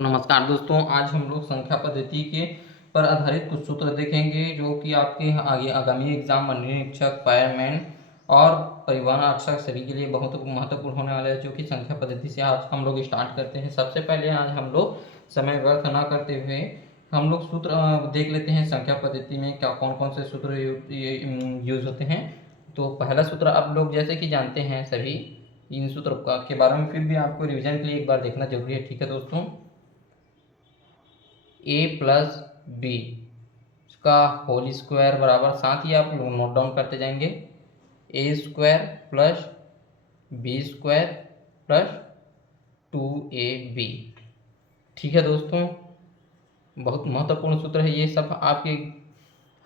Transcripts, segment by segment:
नमस्कार दोस्तों, आज हम लोग संख्या पद्धति के पर आधारित कुछ सूत्र देखेंगे जो कि आपके आगे आगामी एग्जाम निरीक्षक, फायरमैन और परिवहन आरक्षक सभी के लिए बहुत महत्वपूर्ण होने वाला है। जो कि संख्या पद्धति से आज हम लोग स्टार्ट करते हैं। सबसे पहले आज हम लोग समय व्यर्थ न करते हुए हम लोग सूत्र देख लेते हैं। संख्या पद्धति में क्या कौन कौन से सूत्र यूज होते हैं। तो पहला सूत्र आप लोग जैसे कि जानते हैं सभी, इन सूत्र के बारे में फिर भी आपको रिविजन के लिए एक बार देखना जरूरी है। ठीक है दोस्तों, ए प्लस बी का होल स्क्वायर बराबर, साथ ही आप नोट डाउन करते जाएंगे, A square plus B square plus 2ab। ठीक है दोस्तों, बहुत महत्वपूर्ण सूत्र है ये सब। आपके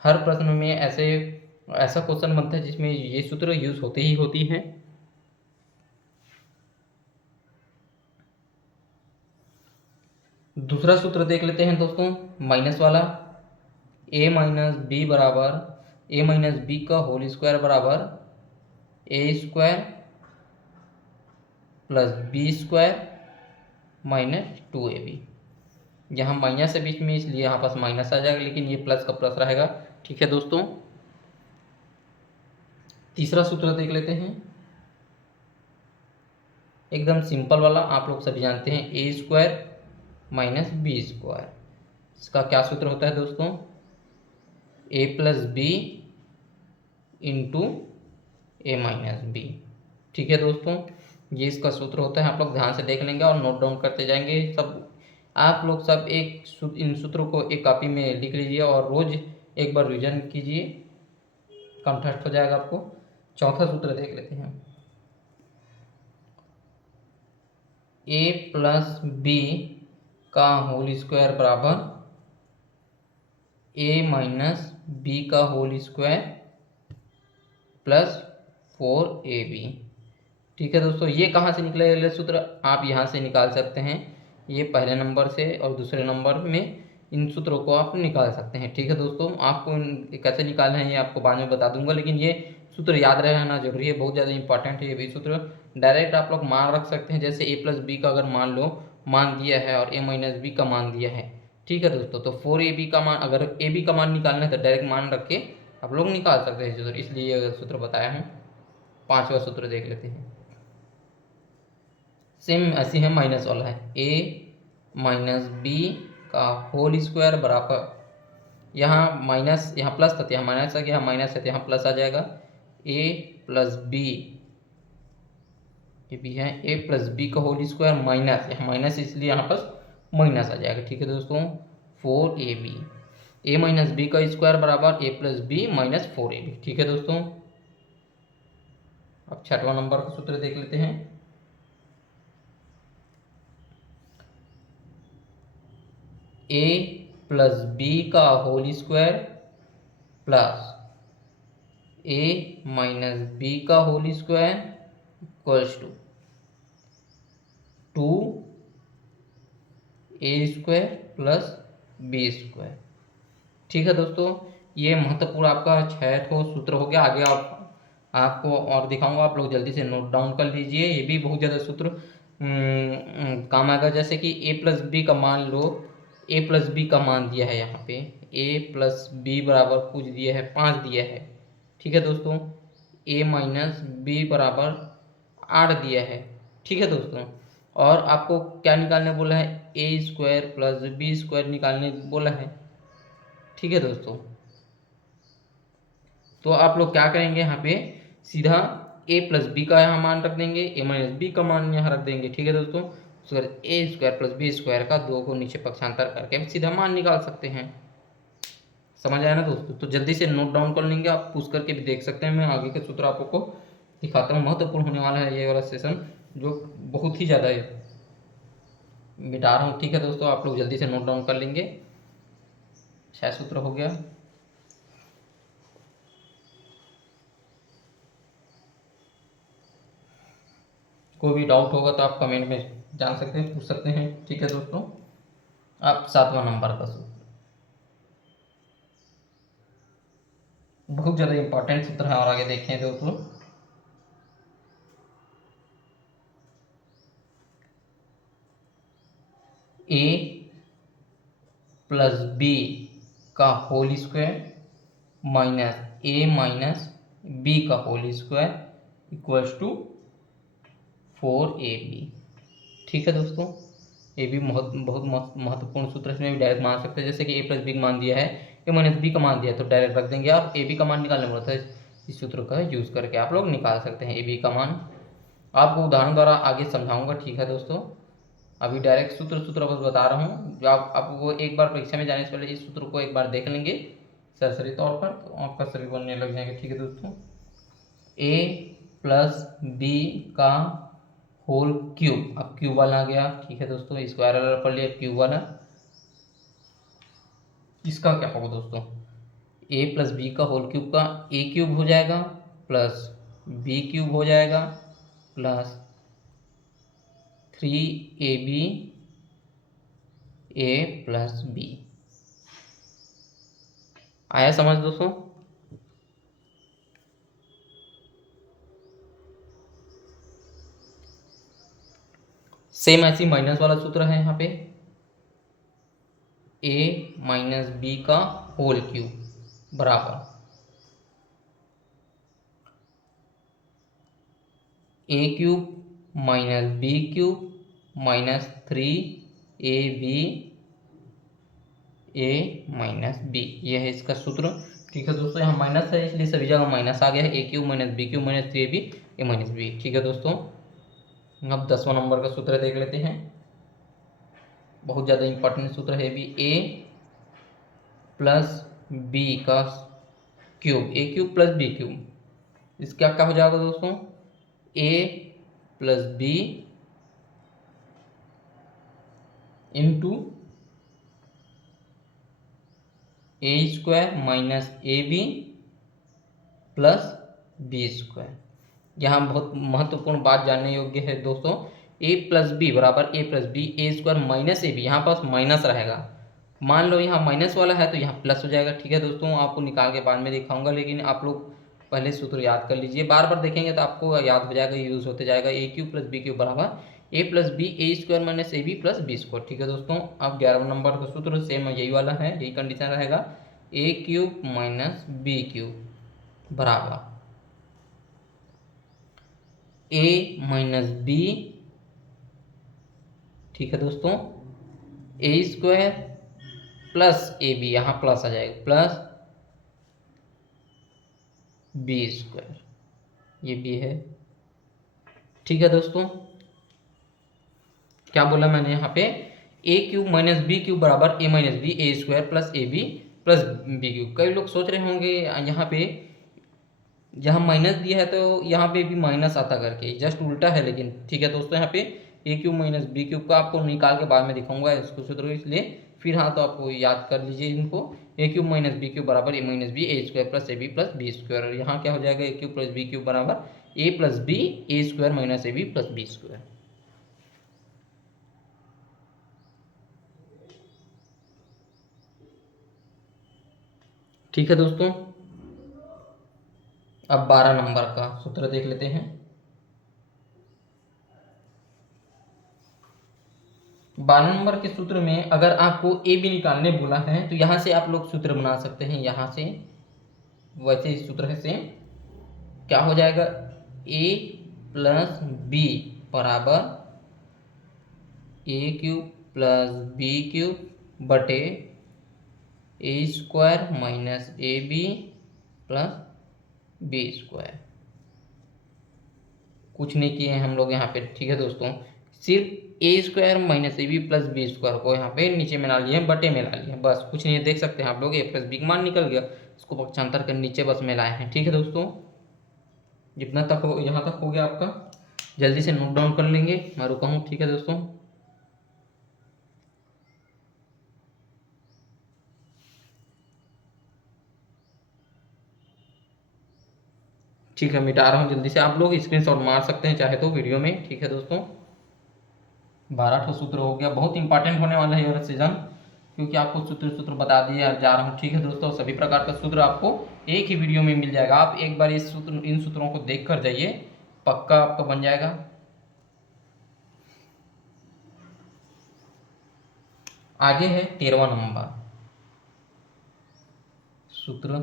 हर प्रश्न में ऐसा क्वेश्चन बनता है जिसमें ये सूत्र यूज होते ही होती हैं। दूसरा सूत्र देख लेते हैं दोस्तों, माइनस वाला। ए माइनस बी का होल स्क्वायर बराबर A square plus B square minus 2ab। यहाँ माइनस है बीच में, इसलिए यहाँ पास माइनस आ जाएगा, लेकिन ये प्लस का प्लस रहेगा। ठीक है दोस्तों, तीसरा सूत्र देख लेते हैं, एकदम सिंपल वाला, आप लोग सभी जानते हैं, ए स्क्वायर माइनस बी स्क्वायर। इसका क्या सूत्र होता है दोस्तों? A plus B into A minus B. ठीक है दोस्तों, ये इसका सूत्र होता है। आप लोग ध्यान से देख लेंगे और नोट डाउन करते जाएंगे सब। आप लोग सब इन सूत्रों को एक कॉपी में लिख लीजिए और रोज एक बार रिवीजन कीजिए, कंठस्थ हो जाएगा आपको। चौथा सूत्र देख लेते हैं, ए प्लस बी का होल स्क्वायर बराबर ए माइनस बी का होल स्क्वायर प्लस 4ab। ठीक है दोस्तों, ये कहाँ से निकलेगा सूत्र? आप यहाँ से निकाल सकते हैं, ये पहले नंबर से और दूसरे नंबर में इन सूत्रों को आप निकाल सकते हैं। ठीक है दोस्तों, आपको कैसे निकालना है ये आपको बाद में बता दूंगा, लेकिन ये सूत्र याद रहना जरूरी है, बहुत ज़्यादा इंपॉर्टेंट है ये भी सूत्र। डायरेक्ट आप लोग मान रख सकते हैं, जैसे ए प्लस बी का अगर मान दिया है और ए माइनस बी का मान दिया है। ठीक है दोस्तों, तो 4ab का मान, अगर ए बी का मान निकालना है तो डायरेक्ट मान रख के आप लोग निकाल सकते हैं सूत्र, इसलिए ये सूत्र बताया हूँ। पांचवा सूत्र देख लेते हैं, सेम ऐसी है, माइनस वाला है, ए माइनस बी का होल स्क्वायर बराबर, यहाँ माइनस यहाँ प्लस था तो यहाँ माइनस आ गया, यहाँ माइनस है तो यहाँ प्लस आ जाएगा, ए प्लस बी, ये भी है, ए प्लस बी का होल स्क्वायर माइनस, यहाँ माइनस इसलिए यहाँ पर माइनस आ जाएगा। ठीक है दोस्तों, 4ab, ए माइनस बी का स्क्वायर बराबर A plus B minus 4ab। ठीक है दोस्तों, अब छठवां नंबर का सूत्र देख लेते हैं, ए प्लस बी का whole square plus A minus B का whole square equals to A square plus B square. ठीक है दोस्तों, ये महत्वपूर्ण आपका 6 सूत्र हो गया। आगे आपको और दिखाऊंगा, आप लोग जल्दी से नोट डाउन कर लीजिए। ये भी बहुत ज़्यादा सूत्र काम आएगा। जैसे कि ए प्लस बी का मान लो, ए प्लस बी का मान दिया है यहाँ पे, ए प्लस बी बराबर कुछ दिया है 5 दिया है। ठीक है दोस्तों, ए माइनस बी बराबर 8 दिया है। ठीक है दोस्तों, और आपको क्या निकालने बोला है? A square plus B square निकालने बोला है। ठीक है दोस्तों, तो आप लोग क्या करेंगे, यहाँ पे सीधा ए प्लस बी का यहाँ मान रख देंगे, ए माइनस बी का मान यहाँ रख देंगे। ठीक है दोस्तों, उसके बाद ए स्क्वायर प्लस बी स्क्वायर का 2 को नीचे पक्षांतर करके सीधा मान निकाल सकते हैं। समझ आया ना दोस्तों? तो जल्दी से नोट डाउन कर लेंगे, आप पूछ करके भी देख सकते हैं। मैं आगे के सूत्र आपको दिखाता हूँ, महत्वपूर्ण होने वाला है ये वाला सेशन, जो बहुत ही ज़्यादा मिटा रहा हूँ। ठीक है दोस्तों, आप लोग जल्दी से नोट डाउन कर लेंगे। 6 सूत्र हो गया। कोई भी डाउट होगा तो आप कमेंट में जान सकते हैं, पूछ सकते हैं। ठीक है दोस्तों, आप 7वां नंबर का सूत्र, बहुत ज़्यादा इंपॉर्टेंट सूत्र है, और आगे देखें दोस्तों, ए प्लस बी का whole square minus A minus B का whole square equals to 4ab। ठीक है दोस्तों, ये भी बहुत बहुत महत्वपूर्ण सूत्र है, इसमें भी डायरेक्ट मान सकते हैं। जैसे कि ए प्लस बी का मान दिया है, ए माइनस बी का मान दिया है, तो डायरेक्ट रख देंगे आप। ए बी का मान निकालने बोला था, इस सूत्र का यूज़ करके आप लोग निकाल सकते हैं ए बी का मान। आपको उदाहरण द्वारा आगे समझाऊंगा। ठीक है दोस्तों, अभी डायरेक्ट सूत्र बस बता रहा हूँ। जो आपको एक बार परीक्षा में जाने से पहले इस सूत्र को एक बार देख लेंगे सरसरी तौर पर, तो आपका सभी बनने लग जाएंगे। ठीक है दोस्तों, ए प्लस बी का होल क्यूब, अब क्यूब वाला आ गया। ठीक है दोस्तों, स्क्वायर वाला पढ़ लिया, क्यूब वाला। इसका क्या होगा दोस्तों, ए प्लस बी का होल क्यूब का ए क्यूब हो जाएगा प्लस बी क्यूब हो जाएगा प्लस 3ab ए प्लस बी। आया समझ दोस्तों? सेम ऐसी माइनस वाला सूत्र है यहाँ पे, ए माइनस बी का होल क्यूब बराबर A cube minus B cube minus 3ab A minus B. ये है इसका सूत्र। ठीक है दोस्तों, यहाँ माइनस है इसलिए सभी जगह माइनस आ गया है। A cube minus B cube minus 3ab A minus B. ठीक है दोस्तों, अब 10वां नंबर का सूत्र देख लेते हैं। बहुत ज़्यादा इंपॉर्टेंट सूत्र है भी। ए प्लस बी का cube, A cube plus B cube, इसका क्या हो जाएगा दोस्तों, A plus B into A square minus A B plus B square. यहाँ बहुत महत्वपूर्ण बात जानने योग्य है दोस्तों, ए प्लस बी बराबर A plus B A square minus A B. यहाँ पास माइनस रहेगा, मान लो यहाँ माइनस वाला है तो यहाँ प्लस हो जाएगा। ठीक है दोस्तों, आपको निकाल के बाद में दिखाऊंगा, लेकिन आप लोग पहले सूत्र याद कर लीजिए। बार बार देखेंगे तो आपको याद हो जाएगा, यूज़ होते जाएगा। A cube plus B cube बराबर A plus B A square minus A B plus B square. ठीक है दोस्तों, अब 11वां नंबर का सूत्र सेम यही वाला है, यही कंडीशन रहेगा। ए क्यूब माइनस बी क्यूब बराबर ए माइनस बी, ठीक है दोस्तों, A square plus A B, यहाँ प्लस आ जाएगा, प्लस बी स्क्वायर, ये भी है। ठीक है दोस्तों, क्या बोला मैंने यहाँ पे, A cube minus B cube बराबर A minus B A square plus A B plus B cube. कई लोग सोच रहे होंगे यहाँ पे जहाँ माइनस दिया है तो यहाँ पे भी माइनस आता करके, जस्ट उल्टा है। लेकिन ठीक है दोस्तों, यहाँ पे A cube minus B cube का आपको निकाल के बाद में दिखाऊंगा इसको सूत्र, इसलिए फिर हाँ तो आपको याद कर लीजिए इनको। A cube minus B cube बराबर A minus B A square plus A B plus B square. और यहाँ क्या हो जाएगा, A cube plus B cube बराबर A plus B A square minus A B plus B square. ठीक है दोस्तों, अब 12 नंबर का सूत्र देख लेते हैं। 12 नंबर के सूत्र में अगर आपको ए बी निकालने बोला है तो यहाँ से आप लोग सूत्र बना सकते हैं। यहाँ से वैसे ही सूत्र है सेम, क्या हो जाएगा, ए प्लस बी बराबर A cube plus B cube बटे A square minus A B plus B square. कुछ नहीं किए हैं हम लोग यहाँ पे। ठीक है दोस्तों, सिर्फ A square minus A B plus B square को यहाँ पे नीचे में ला लिए हैं, बटे में ला लिए हैं, बस कुछ नहीं है। देख सकते हैं आप लोग, ए प्लस बी का मान निकल गया, इसको पक्षांतर कर नीचे बस में लाए हैं। ठीक है दोस्तों, जितना तक हो यहाँ तक हो गया आपका, जल्दी से नोट डाउन कर लेंगे, मैं रुका हूँ। ठीक है दोस्तों, ठीक है, मिटा रहा हूँ जल्दी से, आप लोग स्क्रीनशॉट मार सकते हैं चाहे तो वीडियो में। ठीक है दोस्तों, 12 सूत्र हो गया, बहुत इंपॉर्टेंट होने वाला है ये सीजन, क्योंकि आपको सूत्र बता दिए जा रहा हूँ। ठीक है दोस्तों, सभी प्रकार का सूत्र आपको एक ही वीडियो में मिल जाएगा। आप एक बार इन सूत्रों को देख कर जाइए, पक्का आपका बन जाएगा। आगे है 13वां नंबर सूत्र,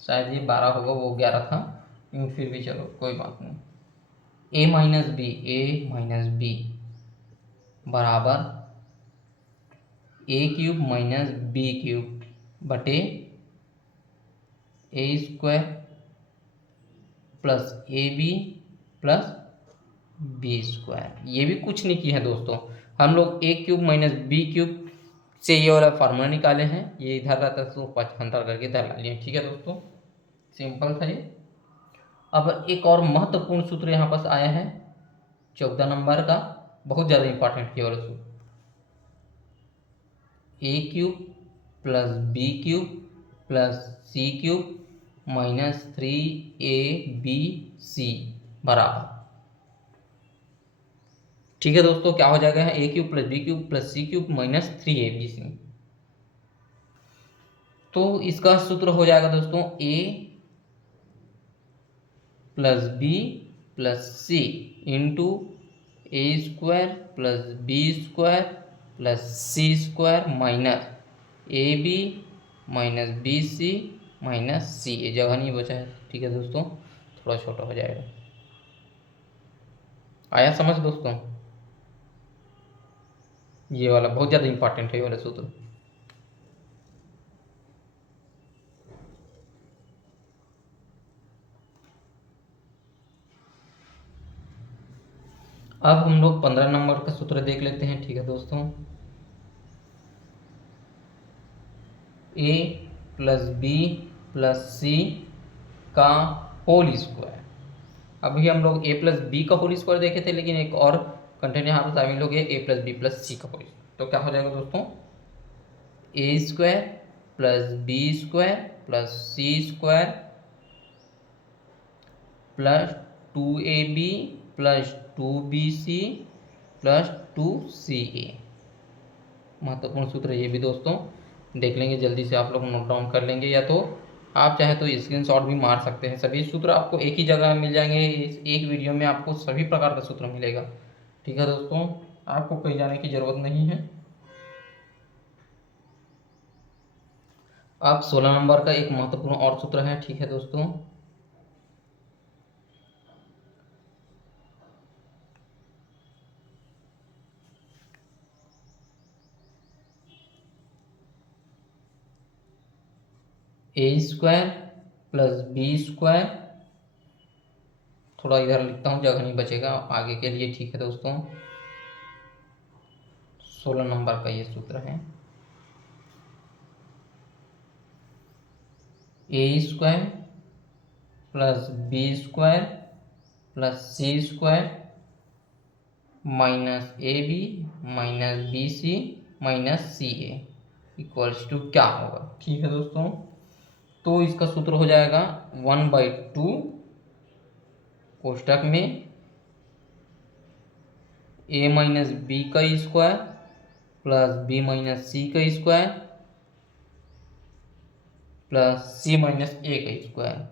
शायद ये 12 होगा, वो 11 था, लेकिन फिर भी चलो कोई बात नहीं। ए माइनस बी बराबर A cube minus B cube बटे A square plus A B plus B square. ये भी कुछ नहीं किया है दोस्तों, हम लोग A cube minus B cube से ये वाला फार्मूला निकाले हैं, ये इधर रहता तो 55 करके इधर ला लिए। ठीक है दोस्तों, सिंपल था ये। अब एक और महत्वपूर्ण सूत्र यहाँ पास आया है 14 नंबर का, बहुत ज़्यादा इंपॉर्टेंट ये वाला सूत्र, A cube plus B cube plus C cube minus 3ab बराबर। ठीक है दोस्तों, क्या हो जाएगा, A cube plus B cube plus C cube minus 3abc। तो इसका सूत्र हो जाएगा दोस्तों A plus B plus C into A square plus B square plus C square minus A B minus B C minus C. ये जगह नहीं बचा है। ठीक है दोस्तों, थोड़ा छोटा हो जाएगा। आया समझ दोस्तों, ये वाला बहुत ज़्यादा इंपॉर्टेंट है ये वाला सूत्र। अब हम लोग 15 नंबर का सूत्र देख लेते हैं। ठीक है दोस्तों, A plus B plus C का होल स्क्वायर। अभी हम लोग ए प्लस बी का होल स्क्वायर देखे थे, लेकिन एक और कंटेंट यहाँ पर शामिल हो गया, A plus B plus C का होल स्क्वायर। तो क्या हो जाएगा दोस्तों, A square plus B square plus C square plus 2ab plus 2bc plus 2ca। महत्वपूर्ण सूत्र ये भी दोस्तों देख लेंगे, जल्दी से आप लोग नोट डाउन कर लेंगे, या तो आप चाहे तो स्क्रीनशॉट भी मार सकते हैं। सभी सूत्र आपको एक ही जगह मिल जाएंगे, इस एक वीडियो में आपको सभी प्रकार का सूत्र मिलेगा। ठीक है दोस्तों, आपको कहीं जाने की ज़रूरत नहीं है। अब 16 नंबर का एक महत्वपूर्ण और सूत्र है। ठीक है दोस्तों, A square plus B square, थोड़ा इधर लिखता हूँ, जगह नहीं बचेगा आगे के लिए। ठीक है दोस्तों, 16 नंबर का ये सूत्र है, A square plus B square plus C square minus A B minus B C minus C A equals to क्या होगा। ठीक है दोस्तों, तो इसका सूत्र हो जाएगा 1/2 कोष्टक में ए माइनस बी का स्क्वायर प्लस बी माइनस सी का स्क्वायर प्लस सी माइनस ए का स्क्वायर।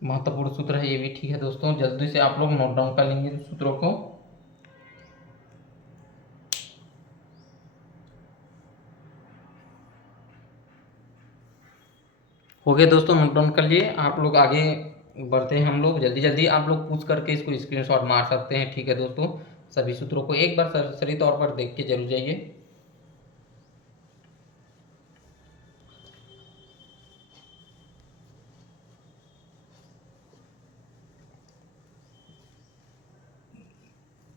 महत्वपूर्ण सूत्र है ये भी। ठीक है दोस्तों, जल्दी से आप लोग नोट डाउन कर लेंगे सूत्रों को। हो गया दोस्तों, नोट डाउन कर लिए। आप लोग आगे बढ़ते हैं, हम लोग जल्दी जल्दी आप लोग पूछ करके इसको स्क्रीनशॉट मार सकते हैं। ठीक है दोस्तों, सभी सूत्रों को एक बार सरसरी तौर पर देख के जरूर जाइए।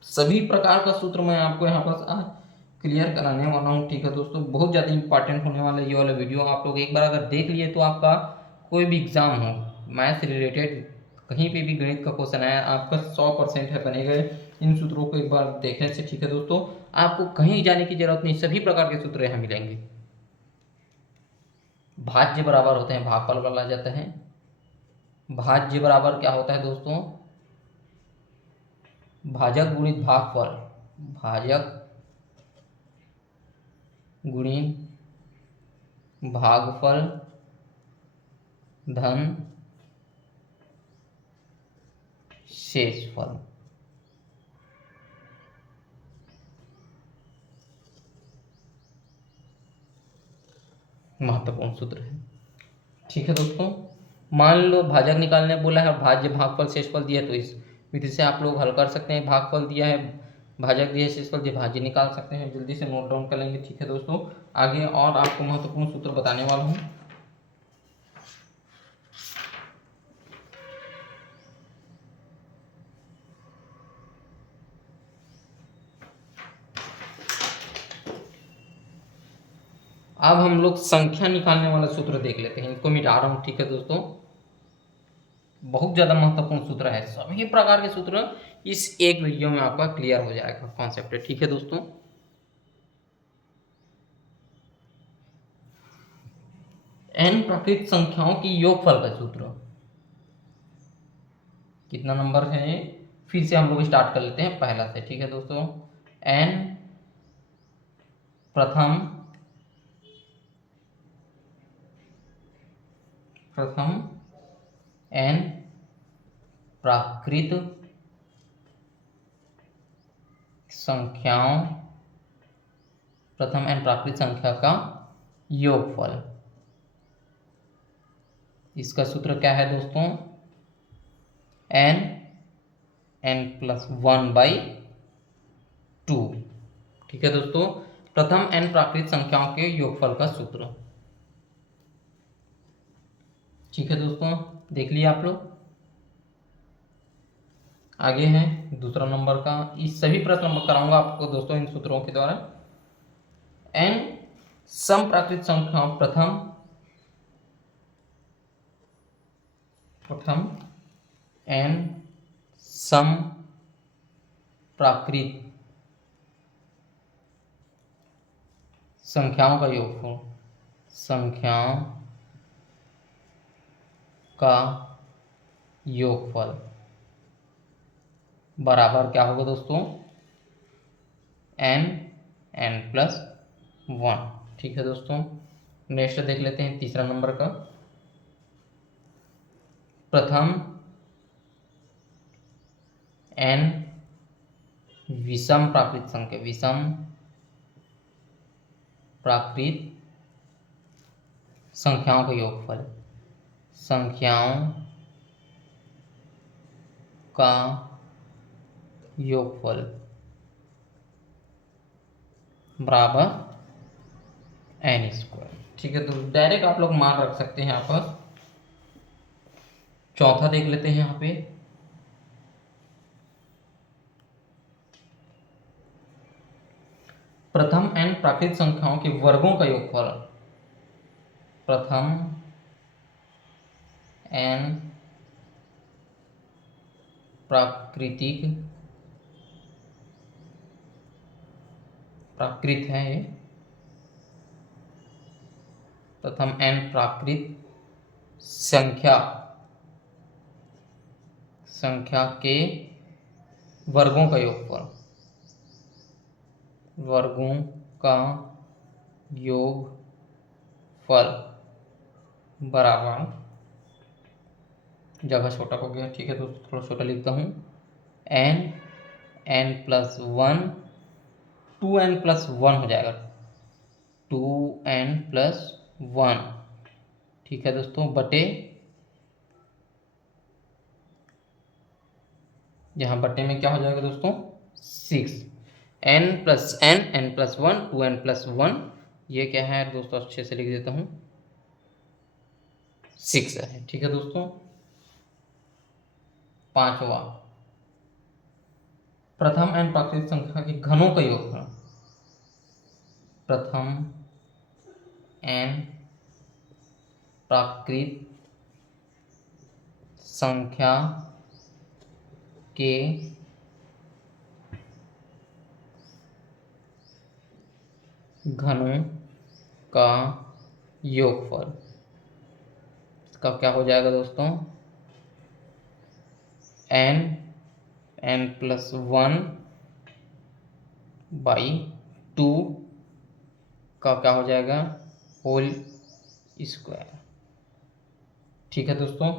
सभी प्रकार का सूत्र मैं आपको यहाँ पर क्लियर कराने वाला हूँ। ठीक है दोस्तों, बहुत ज़्यादा इंपॉर्टेंट होने वाला ये वाला वीडियो। आप लोग एक बार अगर देख लिए तो आपका कोई भी एग्जाम हो मैथ से रिलेटेड, कहीं पे भी गणित का क्वेश्चन आया, आपका 100% है बनेगा इन सूत्रों को एक बार देखने से। ठीक है दोस्तों, आपको कहीं जाने की जरूरत नहीं, सभी प्रकार के सूत्र यहाँ मिलेंगे। भाज्य बराबर होते हैं भागफल बोला जाता है। भाज्य बराबर क्या होता है दोस्तों, भाजक गुणित भागफल, भाजक गुणित भागफल धन शेषफल। महत्वपूर्ण सूत्र है। ठीक है दोस्तों, मान लो भाजक निकालने बोला है, भाज्य, भागफल, शेषफल दिया है, तो इस विधि से आप लोग हल कर सकते हैं। भागफल दिया है, भाजक दिया है, शेषफल दिया, भाज्य निकाल सकते हैं। जल्दी से नोट डाउन कर लेंगे। ठीक है दोस्तों, आगे और आपको महत्वपूर्ण सूत्र बताने वाला हूँ। अब हम लोग संख्या निकालने वाला सूत्र देख लेते हैं। इनको मिटा रहा हूँ। ठीक है दोस्तों, बहुत ज़्यादा महत्वपूर्ण सूत्र है। सभी प्रकार के सूत्र इस एक वीडियो में आपका क्लियर हो जाएगा कॉन्सेप्ट। ठीक है दोस्तों, n प्राकृत संख्याओं की योगफल का सूत्र कितना नंबर है, फिर से हम लोग स्टार्ट कर लेते हैं पहला से। ठीक है दोस्तों, n प्रथम n प्राकृत संख्याओं, प्रथम n प्राकृत संख्या का योगफल। इसका सूत्र क्या है दोस्तों, n+1/2। ठीक है दोस्तों, प्रथम n प्राकृत संख्याओं के योगफल का सूत्र। ठीक है दोस्तों, देख लिया आप लोग। आगे है दूसरा नंबर का। इस सभी प्रश्न कराऊंगा आपको दोस्तों इन सूत्रों के द्वारा। n सम प्राकृत संख्याओं, प्रथम n सम प्राकृत संख्याओं का योगफल, संख्याओं का योगफल बराबर क्या होगा दोस्तों, n+1। ठीक है दोस्तों, नेक्स्ट देख लेते हैं तीसरा नंबर का। प्रथम n विषम प्राकृत संख्या, विषम प्राकृत संख्याओं का योगफल, संख्याओं का योगफल बराबर n²। ठीक है, तो डायरेक्ट आप लोग मान रख सकते हैं यहाँ पर। चौथा देख लेते हैं यहाँ पे। प्रथम n प्राकृत संख्याओं के वर्गों का योगफल, प्रथम n प्राकृत है ये, प्रथम n प्राकृत संख्या के वर्गों का योगफल, वर्गों का योगफल बराबर, जगह छोटा हो गया। ठीक है, तो थोड़ा छोटा लिखता हूँ, n+1, 2n+1 हो जाएगा, 2n+1। ठीक है दोस्तों, बटे, यहाँ बटे में क्या हो जाएगा दोस्तों, 6। n+n, n+1, 2n+1, ये क्या है दोस्तों, अच्छे से लिख देता हूँ, 6 है। ठीक है दोस्तों, पांचवा, प्रथम n प्राकृत संख्या के घनों का योगफल, प्रथम n प्राकृत संख्या के घनों का योगफल, इसका क्या हो जाएगा दोस्तों, n+1/2 का क्या हो जाएगा, होल स्क्वायर। ठीक है दोस्तों,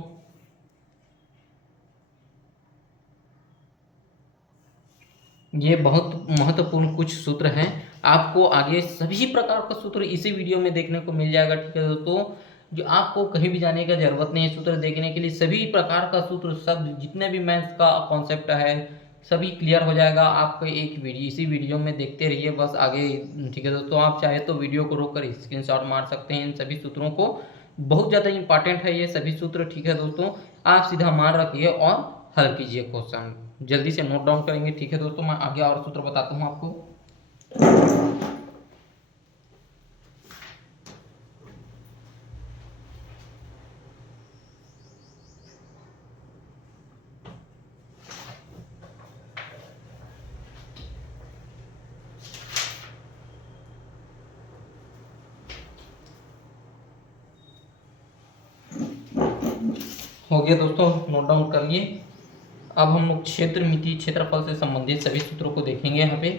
ये बहुत महत्वपूर्ण कुछ सूत्र हैं। आपको आगे सभी प्रकार का सूत्र इसी वीडियो में देखने को मिल जाएगा। ठीक है दोस्तों, जो आपको कहीं भी जाने का जरूरत नहीं है सूत्र देखने के लिए। सभी प्रकार का सूत्र, सब जितने भी मैथ्स का कॉन्सेप्ट है सभी क्लियर हो जाएगा आपको एक वीडियो, इसी वीडियो में देखते रहिए बस आगे। ठीक है दोस्तों, आप चाहे तो वीडियो को रोककर स्क्रीनशॉट मार सकते हैं इन सभी सूत्रों को। बहुत ज़्यादा इंपॉर्टेंट है ये सभी सूत्र। ठीक है दोस्तों, आप सीधा मान रखिए और हल कीजिए क्वेश्चन, जल्दी से नोट डाउन करेंगे। ठीक है दोस्तों, मैं आगे और सूत्र बताता हूँ आपको। हो गया दोस्तों, नोट डाउन कर लिए। अब हम लोग क्षेत्र, मिति, क्षेत्रफल से संबंधित सभी सूत्रों को देखेंगे यहाँ पे।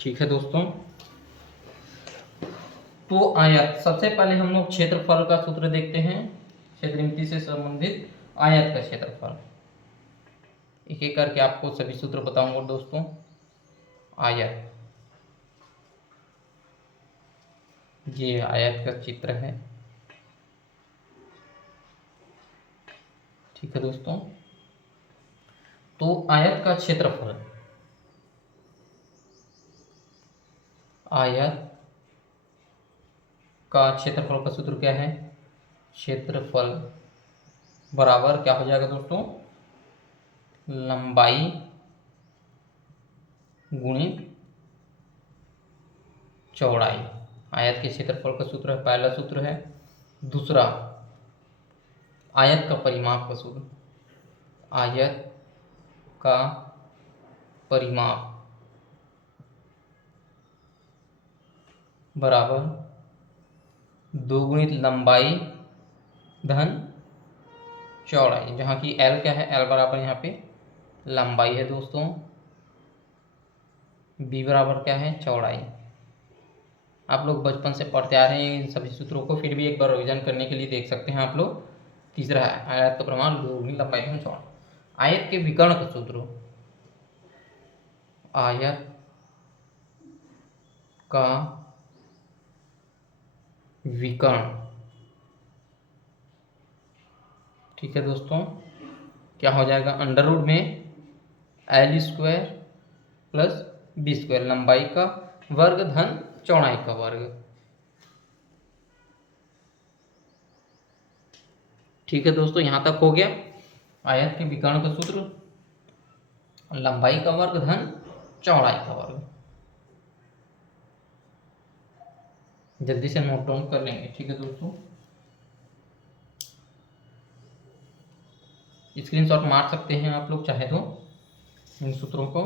ठीक है दोस्तों, तो आयत, सबसे पहले हम लोग क्षेत्रफल का सूत्र देखते हैं। क्षेत्र मिति से संबंधित आयत का क्षेत्रफल, एक एक करके आपको सभी सूत्र बताऊंगा दोस्तों। आयत, ये आयत का चित्र है। ठीक है दोस्तों, तो आयत का क्षेत्रफल, आयत का क्षेत्रफल का सूत्र क्या है? क्षेत्रफल बराबर क्या हो जाएगा दोस्तों? लंबाई गुणित चौड़ाई। आयत के क्षेत्रफल का सूत्र है, पहला सूत्र है। दूसरा, आयत का परिमाप का सूत्र, आयत का परिमाप बराबर 2 गुणित लंबाई धन चौड़ाई, जहाँ की L क्या है? L बराबर यहाँ पे लंबाई है दोस्तों, B बराबर क्या है? चौड़ाई। आप लोग बचपन से पढ़ते आ रहे हैं इन सभी सूत्रों को, फिर भी एक बार रिविजन करने के लिए देख सकते हैं आप लोग। तीसरा है आयत का परिमाण 2 गुणित लंबाई धन चौड़ाई। आयत के विकर्ण का सूत्र, आयत का विकर्ण। ठीक है दोस्तों, क्या हो जाएगा? अंडर रूट में L square plus B square, लंबाई का वर्ग धन चौड़ाई का वर्ग। ठीक है दोस्तों, यहाँ तक हो गया। आयत के विकर्ण का सूत्र, लंबाई का वर्ग धन चौड़ाई का वर्ग। जल्दी से नोट डाउन कर लेंगे। ठीक है दोस्तों, स्क्रीनशॉट मार सकते हैं आप लोग चाहे तो इन सूत्रों को।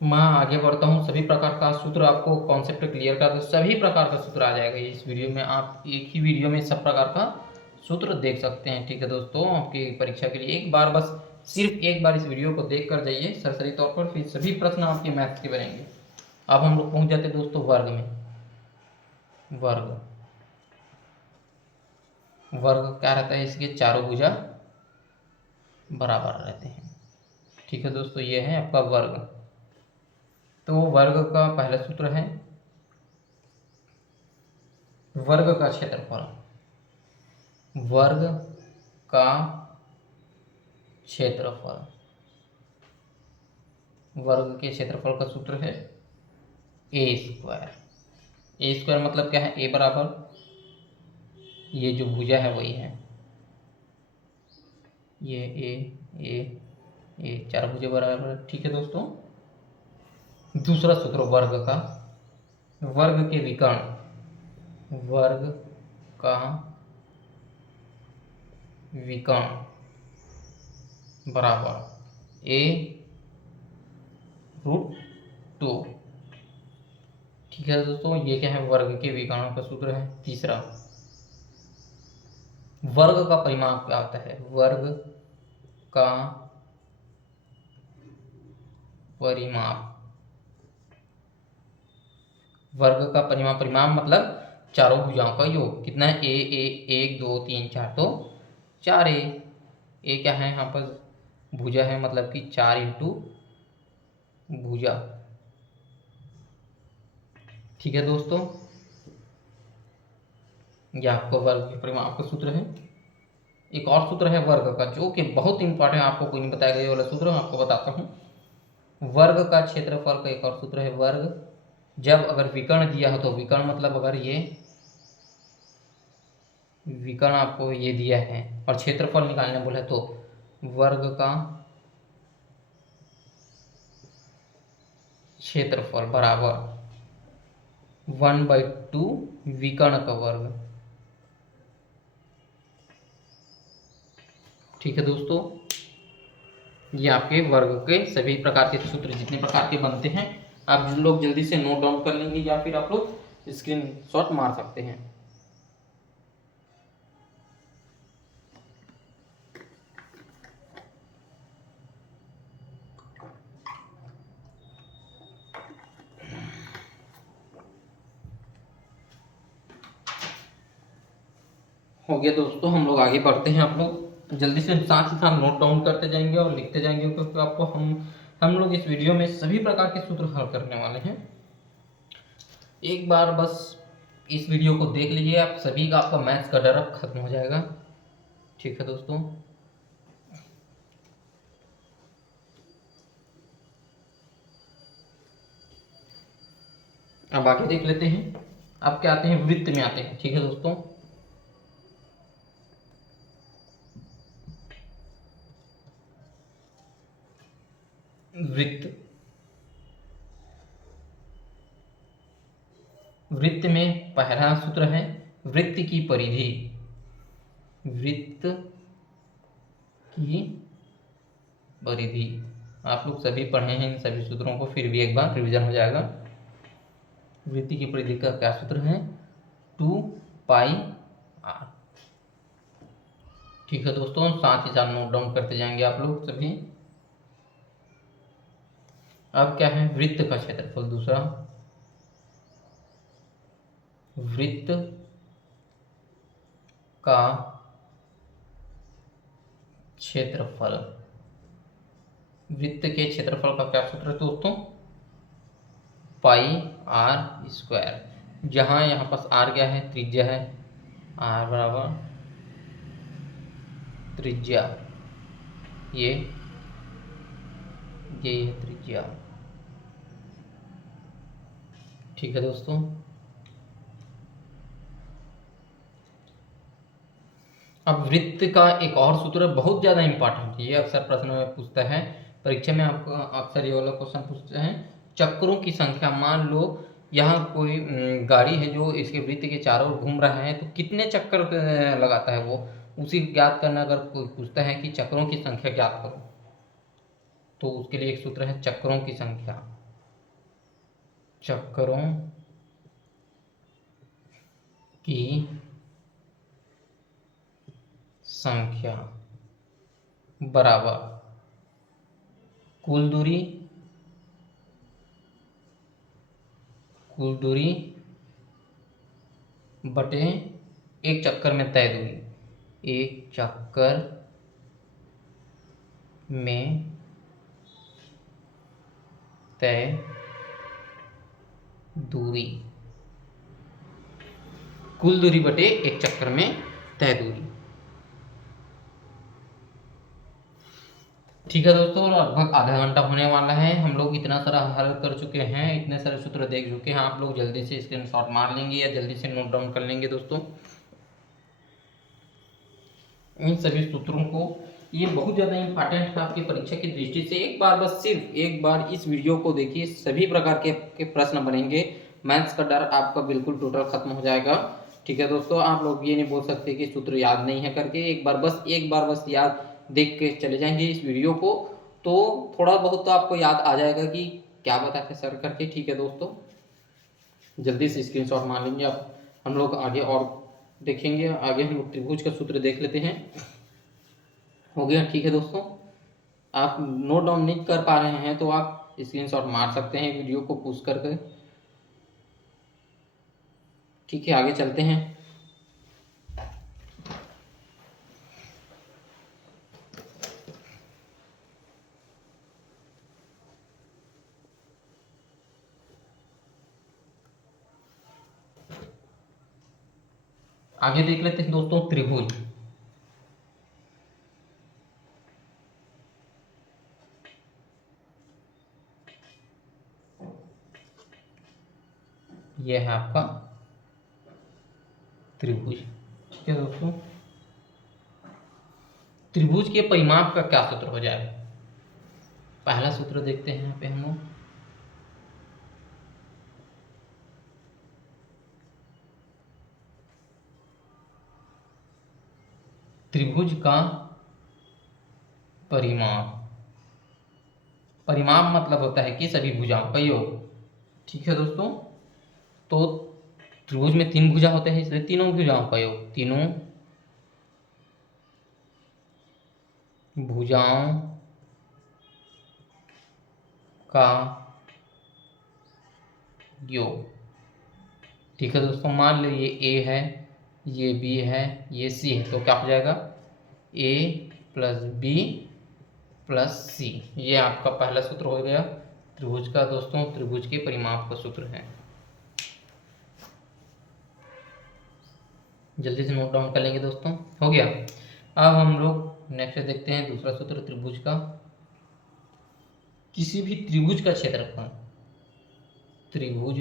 मैं आगे बढ़ता हूँ। सभी प्रकार का सूत्र आपको कॉन्सेप्ट क्लियर कर दो, सभी प्रकार का सूत्र आ जाएगा इस वीडियो में। आप एक ही वीडियो में सब प्रकार का सूत्र देख सकते हैं। ठीक है दोस्तों, आपकी परीक्षा के लिए एक बार, बस सिर्फ एक बार इस वीडियो को देख कर जाइए सरसरी तौर पर, फिर सभी प्रश्न आपके मैथ्स के बनेंगे। अब हम लोग पहुँच जाते हैं दोस्तों वर्ग में। वर्ग, वर्ग क्या रहता है? इसके चारों भुजा बराबर रहते हैं। ठीक है दोस्तों, ये है आपका वर्ग। तो वर्ग का पहला सूत्र है वर्ग का क्षेत्रफल। वर्ग का क्षेत्रफल, वर्ग के क्षेत्रफल का सूत्र है ए स्क्वायर। ए स्क्वायर मतलब क्या है? ए बराबर ये जो भुजा है वही है, ये ए चार भुजा बराबर। ठीक है दोस्तों, दूसरा सूत्र वर्ग का, वर्ग के विकर्ण, वर्ग का विकर्ण बराबर ए रूट 2। ठीक है दोस्तों, ये क्या है? वर्ग के विकर्ण का सूत्र है। तीसरा, वर्ग का परिमाप क्या होता है? वर्ग का परिमाप, वर्ग का परिमाप, परिमाप मतलब चारों भुजाओं का योग कितना है, ए 1 2 3 4, तो 4a। ए क्या है यहाँ पर, भुजा है, मतलब कि 4 इंटू भुजा। ठीक है दोस्तों, ये आपको वर्ग के परिमाप का सूत्र है। एक और सूत्र है वर्ग का, जो कि बहुत इंपॉर्टेंट, आपको कोई नहीं बताएगा ये वाला सूत्र, मैं आपको बताता हूँ। वर्ग का क्षेत्रफल का एक और सूत्र है वर्ग। जब अगर विकर्ण दिया हो तो विकर्ण मतलब अगर ये विकर्ण आपको ये दिया है और क्षेत्रफल निकालने बोले तो वर्ग का क्षेत्रफल बराबर 1/2 विकर्ण का वर्ग। ठीक है दोस्तों, ये आपके वर्ग के सभी प्रकार के सूत्र जितने प्रकार के बनते हैं आप लोग जल्दी से नोट डाउन कर लेंगे, या फिर आप लोग स्क्रीनशॉट मार सकते हैं। हो गया दोस्तों, हम लोग आगे बढ़ते हैं। आप लोग जल्दी से साथ ही साथ नोट डाउन करते जाएंगे और लिखते जाएंगे, क्योंकि आपको हम लोग इस वीडियो में सभी प्रकार के सूत्र हल करने वाले हैं। एक बार बस इस वीडियो को देख लीजिए, आप सभी का आपका मैथ्स का डर अब खत्म हो जाएगा। ठीक है दोस्तों, अब आगे देख लेते हैं। अब क्या आते हैं, वृत्त में आते हैं। ठीक है दोस्तों, वृत्त, वृत्त में पहला सूत्र है वृत्त की परिधि। वृत्त की परिधि आप लोग सभी पढ़े हैं इन सभी सूत्रों को, फिर भी एक बार रिवीजन हो जाएगा। वृत्त की परिधि का क्या सूत्र है, 2πr। ठीक है दोस्तों, साथ ही साथ नोट डाउन करते जाएंगे आप लोग सभी। अब क्या है, वृत्त का क्षेत्रफल दूसरा, वृत्त का क्षेत्रफल। वृत्त के क्षेत्रफल का क्या सूत्र है दोस्तों, πr²। जहां यहाँ पास r क्या है, त्रिज्या है, r बराबर त्रिज्या, ये है त्रिज्या। ठीक है दोस्तों, अब वृत्त का एक और सूत्र बहुत ज़्यादा इंपॉर्टेंट है, ये अक्सर प्रश्न में पूछता है, परीक्षा में आपको अक्सर ये वाला क्वेश्चन पूछते हैं। चक्रों की संख्या, मान लो यहाँ कोई गाड़ी है जो इसके वृत्त के चारों ओर घूम रहा है, तो कितने चक्कर लगाता है वो, उसी ज्ञात करना। अगर कोई पूछता है कि चक्रों की संख्या ज्ञात करो, तो उसके लिए एक सूत्र है चक्रों की संख्या। चक्रों की संख्या बराबर कुल दूरी बटे एक चक्कर में तय दूरी। एक चक्कर में तय दूरी, कुल दूरी बटे एक चक्कर में तय दूरी। ठीक है दोस्तों, लगभग आधा घंटा होने वाला है। हम लोग इतना सारा हल कर चुके हैं, इतने सारे सूत्र देख चुके हैं, आप लोग जल्दी से स्क्रीनशॉट मार लेंगे या जल्दी से नोट डाउन कर लेंगे दोस्तों इन सभी सूत्रों को। ये बहुत ज़्यादा इंपॉर्टेंट है आपकी परीक्षा की दृष्टि से। एक बार बस सिर्फ एक बार इस वीडियो को देखिए, सभी प्रकार के प्रश्न बनेंगे, मैथ्स का डर आपका बिल्कुल टोटल खत्म हो जाएगा। ठीक है दोस्तों, आप लोग ये नहीं बोल सकते कि सूत्र याद नहीं है करके। एक बार बस याद देख के चले जाएंगे इस वीडियो को, तो थोड़ा बहुत तो आपको याद आ जाएगा कि क्या बताते सर करके। ठीक है दोस्तों, जल्दी से स्क्रीनशॉट मार लेंगे आप। हम लोग आगे और देखेंगे, आगे हम लोग त्रिभुज का सूत्र देख लेते हैं। हो गया, ठीक है दोस्तों, आप नोट डाउन नहीं कर पा रहे हैं तो आप स्क्रीनशॉट मार सकते हैं वीडियो को पुश करके। ठीक है, आगे चलते हैं। आगे देख लेते हैं दोस्तों त्रिभुज। ये है आपका त्रिभुज। ठीक है दोस्तों, त्रिभुज के परिमाप का क्या सूत्र हो जाएगा? पहला सूत्र देखते हैं यहाँ पे हम लोग। त्रिभुज का परिमाप, परिमाप मतलब होता है कि सभी भुजाओं का योग। ठीक है दोस्तों, तो त्रिभुज में 3 भुजा होते हैं, इसलिए तीनों भुजाओं का योग, तीनों भुजाओं का योग। ठीक है दोस्तों, मान लो ये ए है, ये बी है, ये सी है, तो क्या हो जाएगा? ए प्लस बी प्लस सी। ये आपका पहला सूत्र हो गया त्रिभुज का दोस्तों, त्रिभुज के परिमाप का सूत्र है। जल्दी से नोट डाउन कर लेंगे दोस्तों, हो गया। अब हम लोग नेक्स्ट देखते हैं दूसरा सूत्र त्रिभुज का। किसी भी त्रिभुज का क्षेत्रफल, त्रिभुज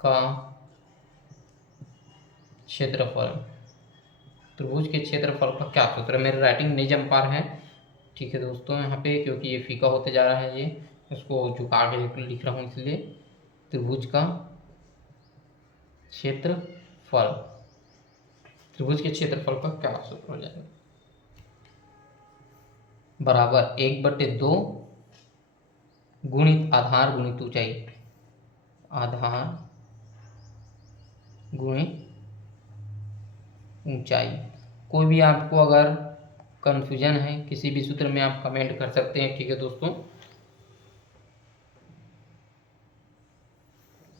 का क्षेत्रफल, त्रिभुज के क्षेत्रफल का क्या सूत्र है? मेरी राइटिंग नहीं जम पा रहा है। ठीक है दोस्तों, यहाँ पे क्योंकि ये फीका होते जा रहा है, ये इसको झुका के लिख रहा हूँ, इसलिए त्रिभुज का क्षेत्रफल, त्रिभुज के क्षेत्रफल का क्या सूत्र हो जाएगा? बराबर 1/2 गुणित आधार गुणित ऊंचाई, आधार गुणित ऊंचाई। कोई भी आपको अगर कंफ्यूजन है किसी भी सूत्र में, आप कमेंट कर सकते हैं। ठीक है दोस्तों,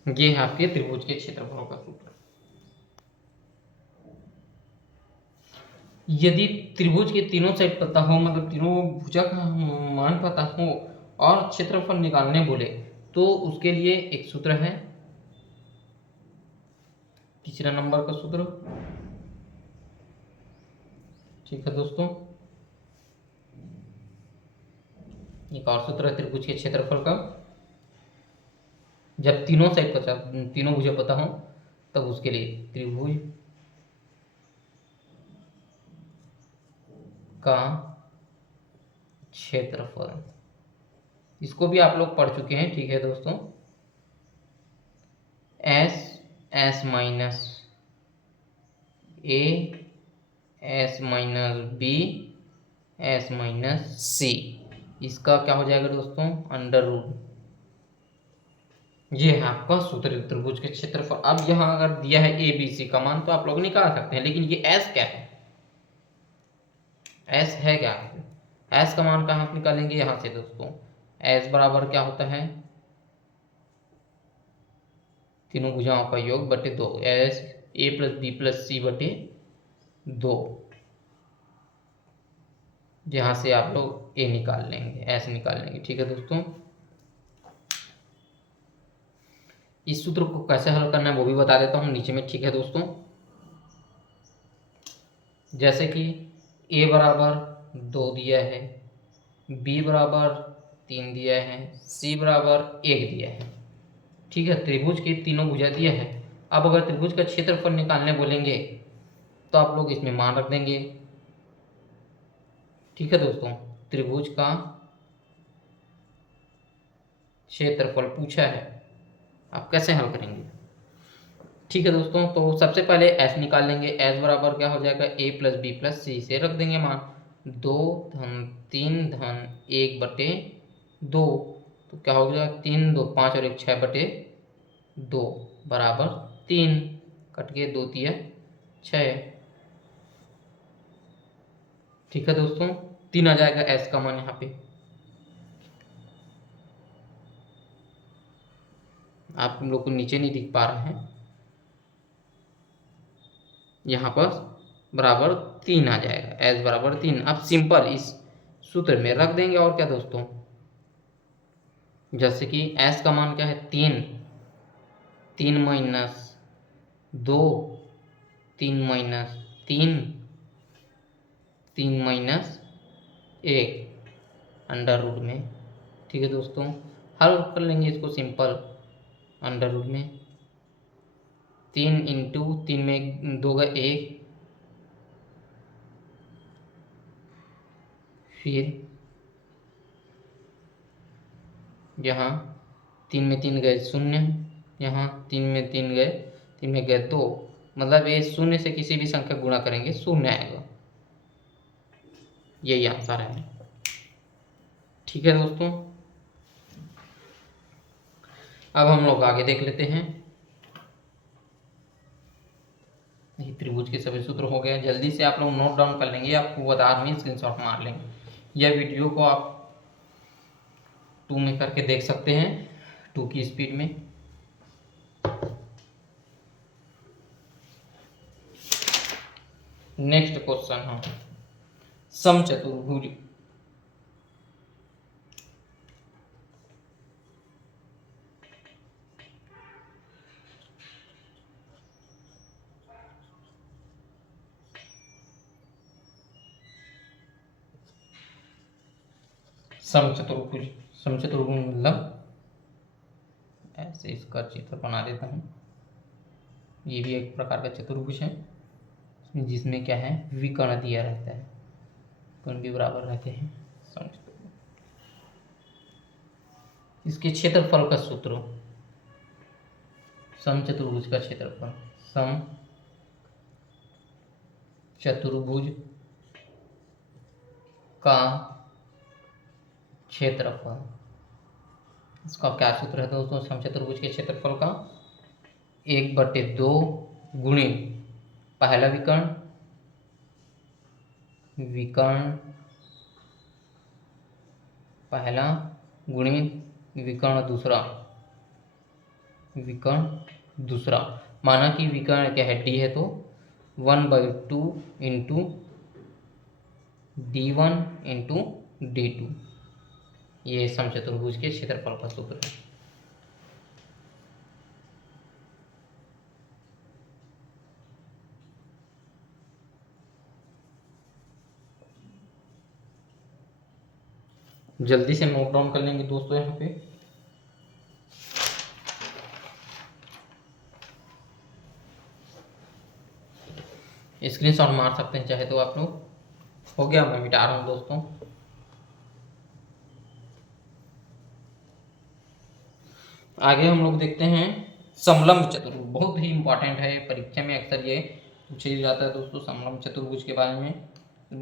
ये है आपके त्रिभुज के क्षेत्रफलों का सूत्र। यदि त्रिभुज के तीनों साइड पता हो, मतलब तीनों भुजा का मान पता हो और क्षेत्रफल निकालने बोले, तो उसके लिए एक सूत्र है, तीसरा नंबर का सूत्र। ठीक है दोस्तों, एक और सूत्र है त्रिभुज के क्षेत्रफल का। जब तीनों साइड पता, तीनों भुजा पता हो, तब उसके लिए त्रिभुज का क्षेत्रफल, इसको भी आप लोग पढ़ चुके हैं। ठीक है दोस्तों, S minus A, S minus B, S minus C, इसका क्या हो जाएगा दोस्तों? Under root. ये है आपका सूत्र त्रिभुज के क्षेत्रफल। अब यहाँ अगर दिया है ए बी सी का मान, तो आप लोग निकाल सकते हैं, लेकिन ये एस क्या है? एस है क्या? एस का मान कहाँ आप निकालेंगे? यहाँ से दोस्तों, एस बराबर क्या होता है? तीनों भुजाओं का योग बटे 2, S A plus B plus C बटे 2। यहाँ से आप लोग ए निकाल लेंगे, एस निकाल लेंगे। ठीक है दोस्तों, इस सूत्र को कैसे हल करना है वो भी बता देता हूँ नीचे में। ठीक है दोस्तों, जैसे कि ए बराबर 2 दिया है, बी बराबर 3 दिया है, सी बराबर 1 दिया है। ठीक है, त्रिभुज के तीनों भुजा दिया है। अब अगर त्रिभुज का क्षेत्रफल निकालने बोलेंगे, तो आप लोग इसमें मान रख देंगे। ठीक है दोस्तों, त्रिभुज का क्षेत्रफल पूछा है, आप कैसे हल करेंगे? ठीक है दोस्तों, तो सबसे पहले एस निकाल लेंगे। एस बराबर क्या हो जाएगा? ए प्लस बी प्लस सी से रख देंगे मान, 2 धन 3 धन 1/2, तो क्या हो गया? 3 2 5 और 1 6/2 बराबर 3, कट के 2 3 6। ठीक है दोस्तों, 3 आ जाएगा एस का मान यहाँ पे। आप लोग को नीचे नहीं दिख पा रहे हैं, यहाँ पर बराबर 3 आ जाएगा, एस बराबर 3। अब सिंपल इस सूत्र में रख देंगे और क्या दोस्तों, जैसे कि एस का मान क्या है 3, 3-2, 3-3, 3-1 अंडर रूट में। ठीक है दोस्तों, हल कर लेंगे इसको सिंपल अंडर रूट में। 3 इंटू 3 में 2 का 1, फिर यहाँ 3 में 3 गए 0, यहाँ 3 में 3 गए, 3 में गए 2, मतलब ये 0 से किसी भी संख्या गुणा करेंगे 0 आएगा, यही आंसर है। ठीक है दोस्तों, अब हम लोग आगे देख लेते हैं। ये त्रिभुज के सभी सूत्र हो गए, जल्दी से आप लोग नोट डाउन कर लेंगे, आपको बता रहे हैं, स्क्रीनशॉट मार लेंगे। यह वीडियो को आप 2 में करके देख सकते हैं, 2 की स्पीड में। नेक्स्ट क्वेश्चन है समचतुर्भुज। समचतुर्भुज, समचतुर्भुज मतलब ऐसे इसका चित्र बना देता हूँ। ये भी एक प्रकार का चतुर्भुज है, जिसमें क्या है विकर्ण दिया रहता है, कोण भी बराबर रहते हैं। समचतुर्भुज, इसके क्षेत्रफल का सूत्र, समचतुर्भुज का क्षेत्रफल, सम चतुर्भुज का क्षेत्रफल। इसका क्या सूत्र है दोस्तों, समचतुर्भुज के क्षेत्रफल का 1/2 गुणित पहला विकर्ण, विकर्ण पहला गुणित विकर्ण दूसरा, विकर्ण दूसरा। माना कि विकर्ण क्या है डी है, तो 1/2 इंटू D1 इंटू D2, ये समचतुर्भुज के क्षेत्रफल का सूत्र है। जल्दी से नोट डाउन कर लेंगे दोस्तों, यहाँ पे स्क्रीनशॉट मार सकते हैं चाहे तो आप लोग। हो गया, मैं मिटा रहा हूँ दोस्तों। आगे हम लोग देखते हैं समलंब चतुर्भुज, बहुत ही इंपॉर्टेंट है, परीक्षा में अक्सर ये पूछा जाता है दोस्तों समलंब चतुर्भुज के बारे में।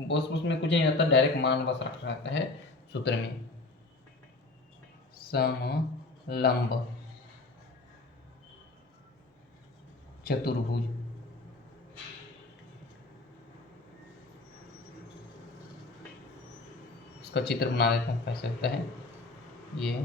बस उसमें कुछ नहीं रहता, डायरेक्ट मान बस रखा रहता है सूत्र में। समलंब चतुर्भुज, इसका चित्र बना देते हैं, कैसे होता है ये।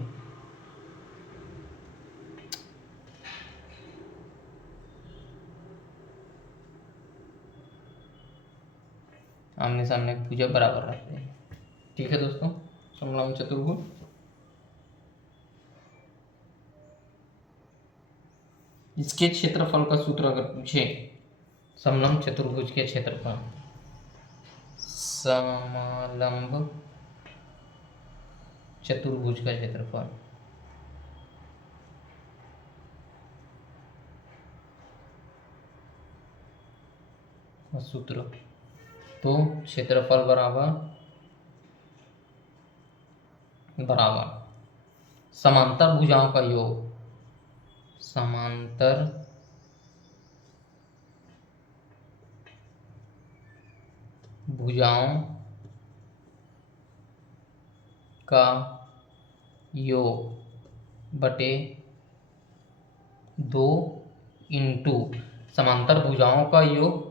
आमने सामने भुजा बराबर रहते हैं। ठीक है दोस्तों, समलंब चतुर्भुज, इसके क्षेत्रफल का सूत्र अगर पूछे, समलंब चतुर्भुज के क्षेत्रफल, समलंब चतुर्भुज का क्षेत्रफल, सूत्र, तो क्षेत्रफल बराबर समांतर भुजाओं का योग, समांतर भुजाओं का योग बटे 2 इंटू समांतर भुजाओं का योग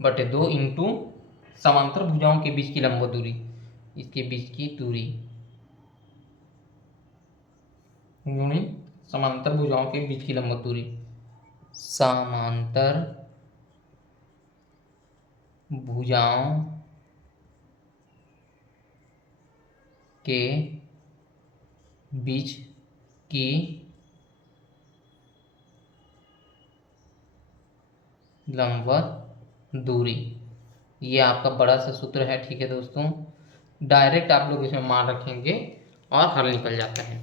बटे 2 इंटू समांतर भुजाओं के बीच की लंब दूरी, इसके बीच की दूरी, गुणित समांतर भुजाओं के बीच की लंबवत दूरी, समांतर भुजाओं के बीच की लंबवत दूरी, ये आपका बड़ा सा सूत्र है। ठीक है दोस्तों, डायरेक्ट आप लोग इसमें मान रखेंगे और हल निकल जाता है।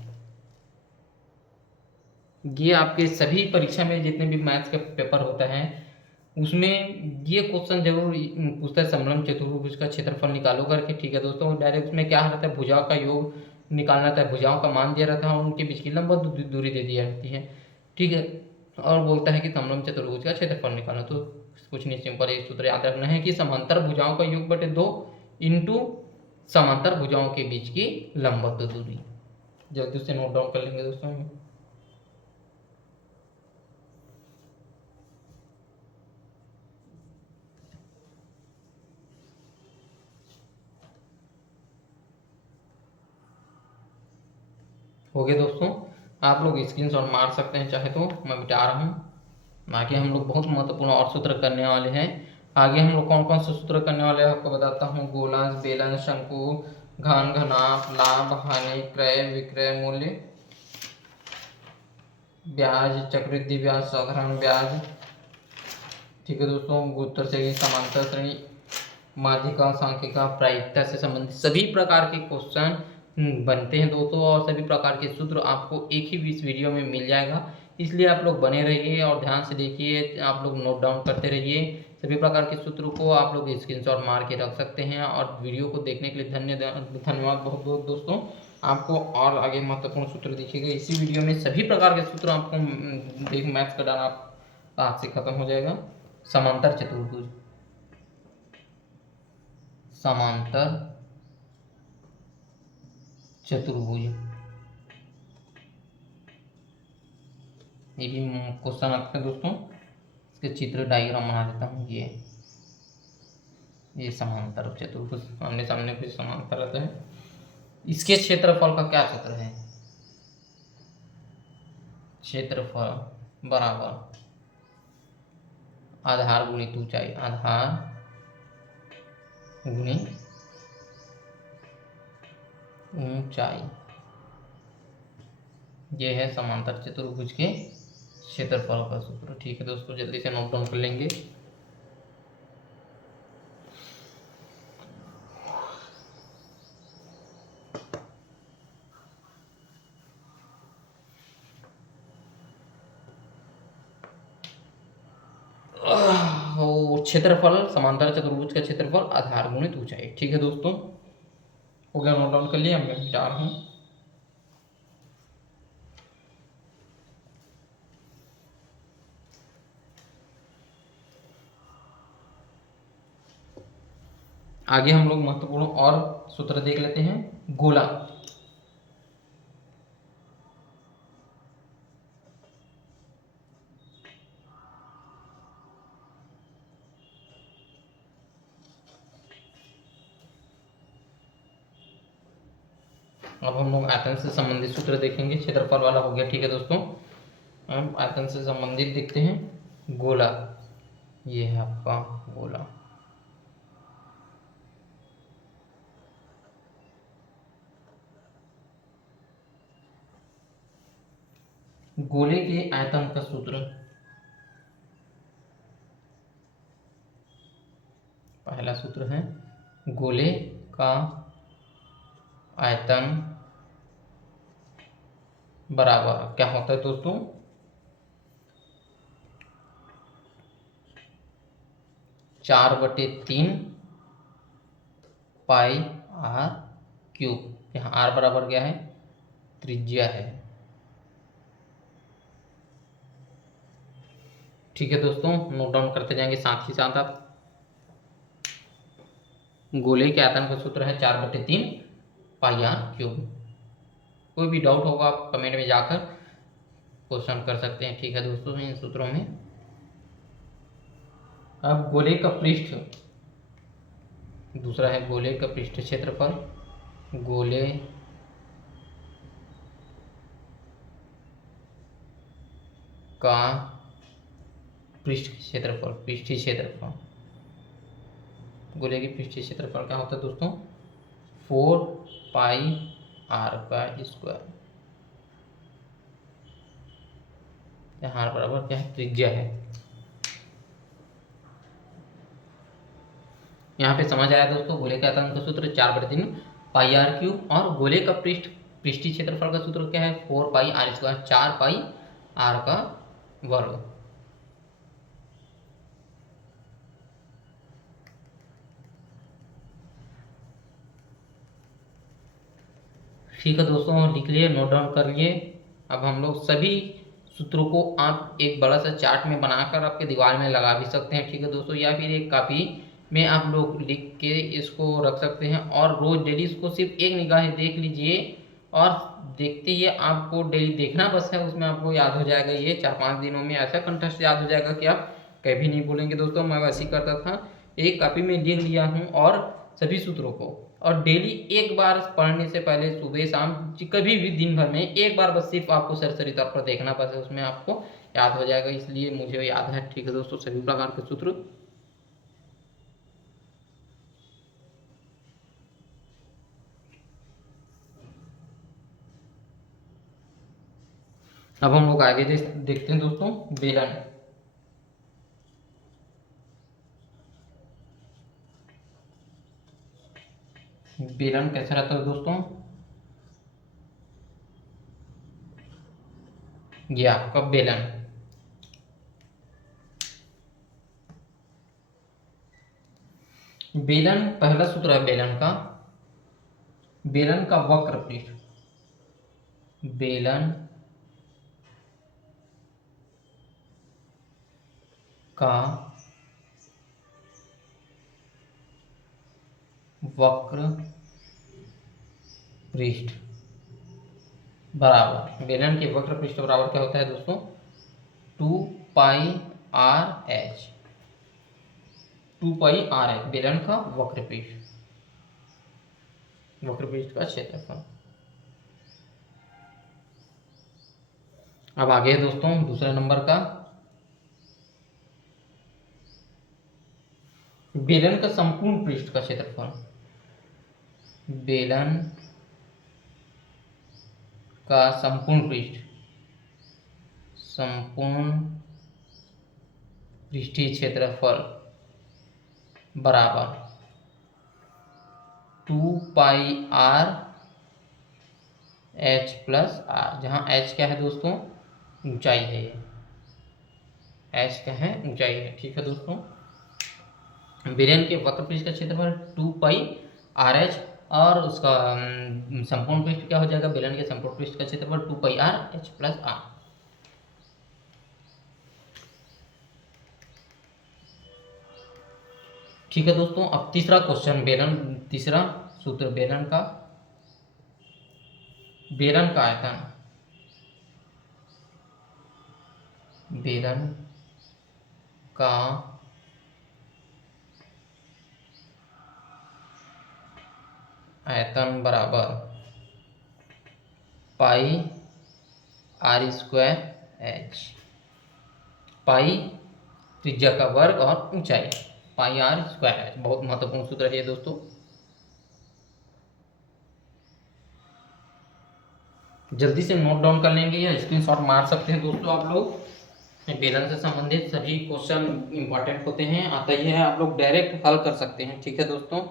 ये आपके सभी परीक्षा में जितने भी मैथ्स का पेपर होता है उसमें ये क्वेश्चन जरूर पूछता है, समलंब चतुर्भुज का क्षेत्रफल निकालो करके। ठीक है दोस्तों, डायरेक्ट उसमें क्या रहता है, भुजाओं का योग निकालना रहता है, भुजाओं का मान दिया रहता है और उनके बीच की लंबवत दूरी दे दी जाती है। ठीक है, और बोलता है कि समलंब चतुर्भुज का क्षेत्रफल निकालो। तो कुछ नहीं, सिंपल एक सूत्र याद रखना है कि समांतर भुजाओं का योग बटे 2 इंटू समांतर भुजाओं के बीच की लंबवत दूरी। जल्दी से नोट डाउन कर लेंगे दोस्तों। हो गए दोस्तों, आप लोग स्क्रीनशॉट मार सकते हैं चाहे तो, मैं मिटा रहा हूँ। आगे हम लोग बहुत महत्वपूर्ण और सूत्र करने वाले हैं। आगे हम लोग कौन कौन से सूत्र करने वाले हैं आपको बताता हूँ। गोलांश, बेलंश, शंकु, घन, घनाभ, लाभ, हानि, क्रय विक्रय मूल्य, ब्याज, चक्रवृद्धि ब्याज, साधारण ब्याज। ठीक है दोस्तों, गुरुत्तर से समांतर श्रेणी, माध्यिका, सांख्यिका, प्रायिकता से संबंधित सभी प्रकार के क्वेश्चन बनते हैं दोस्तों, और सभी प्रकार के सूत्र आपको एक ही इस वीडियो में मिल जाएगा। इसलिए आप लोग बने रहिए और ध्यान से देखिए, आप लोग नोट डाउन करते रहिए। सभी प्रकार के सूत्रों को आप लोग स्क्रीनशॉट मार के रख सकते हैं। और वीडियो को देखने के लिए धन्यवाद बहुत बहुत दोस्तों। आपको और आगे महत्वपूर्ण सूत्र दिखेगा इसी वीडियो में। सभी प्रकार के सूत्र आपको देख मैथ्स का डालना हाथ से खत्म हो जाएगा। समांतर चतुर्भुज, समांतर चतुर्भुज, ये भी क्वेश्चन आते हैं दोस्तों। इसके चित्र डायग्राम बना देता हूँ। ये समांतर चतुर्भुज आमने सामने कुछ समांतर रहता है। इसके क्षेत्रफल का क्या सूत्र है, क्षेत्रफल बराबर आधार गुणित ऊंचाई, आधार गुणित ऊंचाई। ये है समांतर चतुर्भुज के क्षेत्रफल का सूत्र। ठीक है दोस्तों, जल्दी से नोट डाउन कर लेंगे। क्षेत्रफल, समांतर चतुर्भुज का क्षेत्रफल आधार गुणित ऊंचाई। ठीक है दोस्तों, हो गया, नोट डाउन कर लिया। मैं मिटा रहा हूँ। आगे हम लोग महत्वपूर्ण और सूत्र देख लेते हैं। गोला, अब हम लोग आयतन से संबंधित सूत्र देखेंगे। क्षेत्रफल वाला हो गया। ठीक है दोस्तों, हम आयतन से संबंधित देखते हैं। गोला, ये है आपका गोला। गोले के आयतन का सूत्र, पहला सूत्र है गोले का आयतन बराबर क्या होता है दोस्तों, 4/3 पाई आर क्यूब। यहाँ आर बराबर क्या है, त्रिज्या है। ठीक है दोस्तों, नोट डाउन करते जाएंगे साथ ही साथ आप। गोले के आयतन का सूत्र है 4/3 पाई आर क्यूब। कोई भी डाउट होगा आप कमेंट में जाकर क्वेश्चन कर सकते हैं। ठीक है दोस्तों, इन सूत्रों में अब गोले का पृष्ठ, दूसरा है गोले का पृष्ठ क्षेत्रफल। गोले का पृष्ठ क्षेत्रफल, पृष्ठीय क्षेत्रफल, गोले की पृष्ठीय क्षेत्रफल क्या होता है दोस्तों? 4πr²। यहाँ बराबर क्या है? त्रिज्या है। यहाँ पे समझ आया दोस्तों? गोले के आयतन का सूत्र 4/3 πr³ और गोले का पृष्ठीय क्षेत्रफल का सूत्र क्या है? 4πr², 4πr²। ठीक है दोस्तों, लिख लिए, नोट डाउन कर लिए। अब हम लोग सभी सूत्रों को आप एक बड़ा सा चार्ट में बनाकर आपके दीवार में लगा भी सकते हैं। ठीक है दोस्तों, या फिर एक कापी में आप लोग लिख के इसको रख सकते हैं और रोज डेली इसको सिर्फ एक निगाह देख लीजिए और देखते ही आपको डेली देखना बस है, उसमें आपको याद हो जाएगा। ये 4-5 दिनों में ऐसा कंटेस्ट याद हो जाएगा कि आप कभी नहीं भूलेंगे। दोस्तों मैं वैसे ही करता था, एक कापी में लिख लिया हूँ और सभी सूत्रों को, और डेली एक बार पढ़ने से पहले सुबह शाम कभी भी दिन भर में एक बार बस सिर्फ आपको सरसरी तौर पर देखना बस है, उसमें आपको याद हो जाएगा। इसलिए मुझे याद है। ठीक है दोस्तों, सभी प्रकार के सूत्र। अब हम लोग आगे देखते हैं दोस्तों बेलन। बेलन कैसा रहता है दोस्तों? ये आपका बेलन, बेलन पहला सूत्र है बेलन का, बेलन का वक्र पृष्ठ, बेलन का वक्र पृष्ठ बराबर, बेलन के वक्र पृष्ठ बराबर क्या होता है दोस्तों? 2πrh, 2πrh बेलन का वक्र पृष्ठ, वक्र पृष्ठ का क्षेत्रफल। अब आगे दोस्तों दूसरे नंबर का, बेलन का संपूर्ण पृष्ठ का क्षेत्रफल, बेलन का संपूर्ण पृष्ठ, संपूर्ण पृष्ठीय क्षेत्रफल बराबर 2πrh+r, जहाँ h क्या है दोस्तों? ऊंचाई है। ये h क्या है? ऊंचाई है। ठीक है दोस्तों, बेलन के वक्र पृष्ठ का क्षेत्रफल 2πrh और उसका संपूर्ण पृष्ठ क्या हो जाएगा? बेलन के संपूर्ण पृष्ठ का क्षेत्रफल 2πrh+r। ठीक है दोस्तों, अब तीसरा क्वेश्चन, बेलन, तीसरा सूत्र बेलन का, बेलन का आयतन, बेलन का आयतन बराबर πr²h, पाई त्रिज्या का वर्ग और ऊंचाई, πr²h। बहुत महत्वपूर्ण सूत्र है दोस्तों। जल्दी से नोट डाउन कर लेंगे या स्क्रीनशॉट मार सकते हैं दोस्तों आप लोग। बेलन से संबंधित सभी क्वेश्चन इंपॉर्टेंट होते हैं, आता ही है, आप लोग डायरेक्ट हल कर सकते हैं। ठीक है दोस्तों,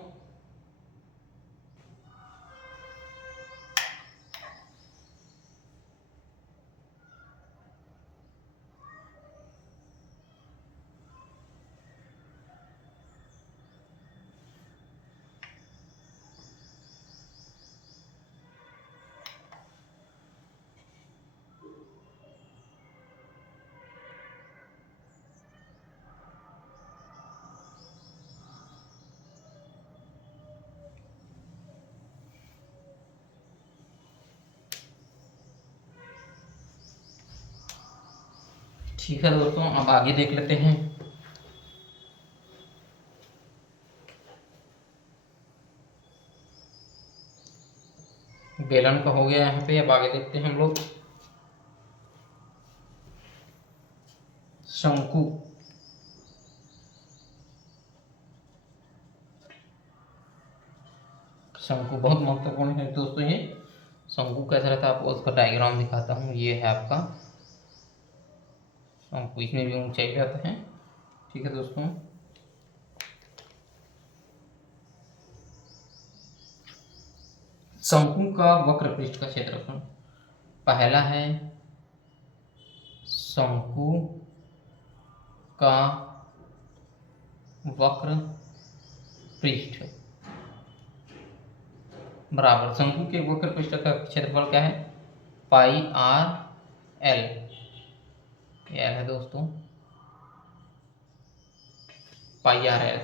ठीक है दोस्तों, अब आगे देख लेते हैं। बेलन का हो गया यहाँ पे, अब आगे देखते हैं हम लोग। शंकु शंकु बहुत महत्वपूर्ण है दोस्तों। ये शंकु कैसा रहता है आपको उसका डायग्राम दिखाता हूँ। ये है आपका शंकु, इसमें भी ऊंचाई रहता है। ठीक है दोस्तों, शंकु का वक्र पृष्ठ का क्षेत्रफल, पहला है शंकु का वक्र पृष्ठ बराबर, शंकु के वक्र पृष्ठ का क्षेत्रफल क्या है, पाई आर एल, ये एल है दोस्तों, पाई आर एल।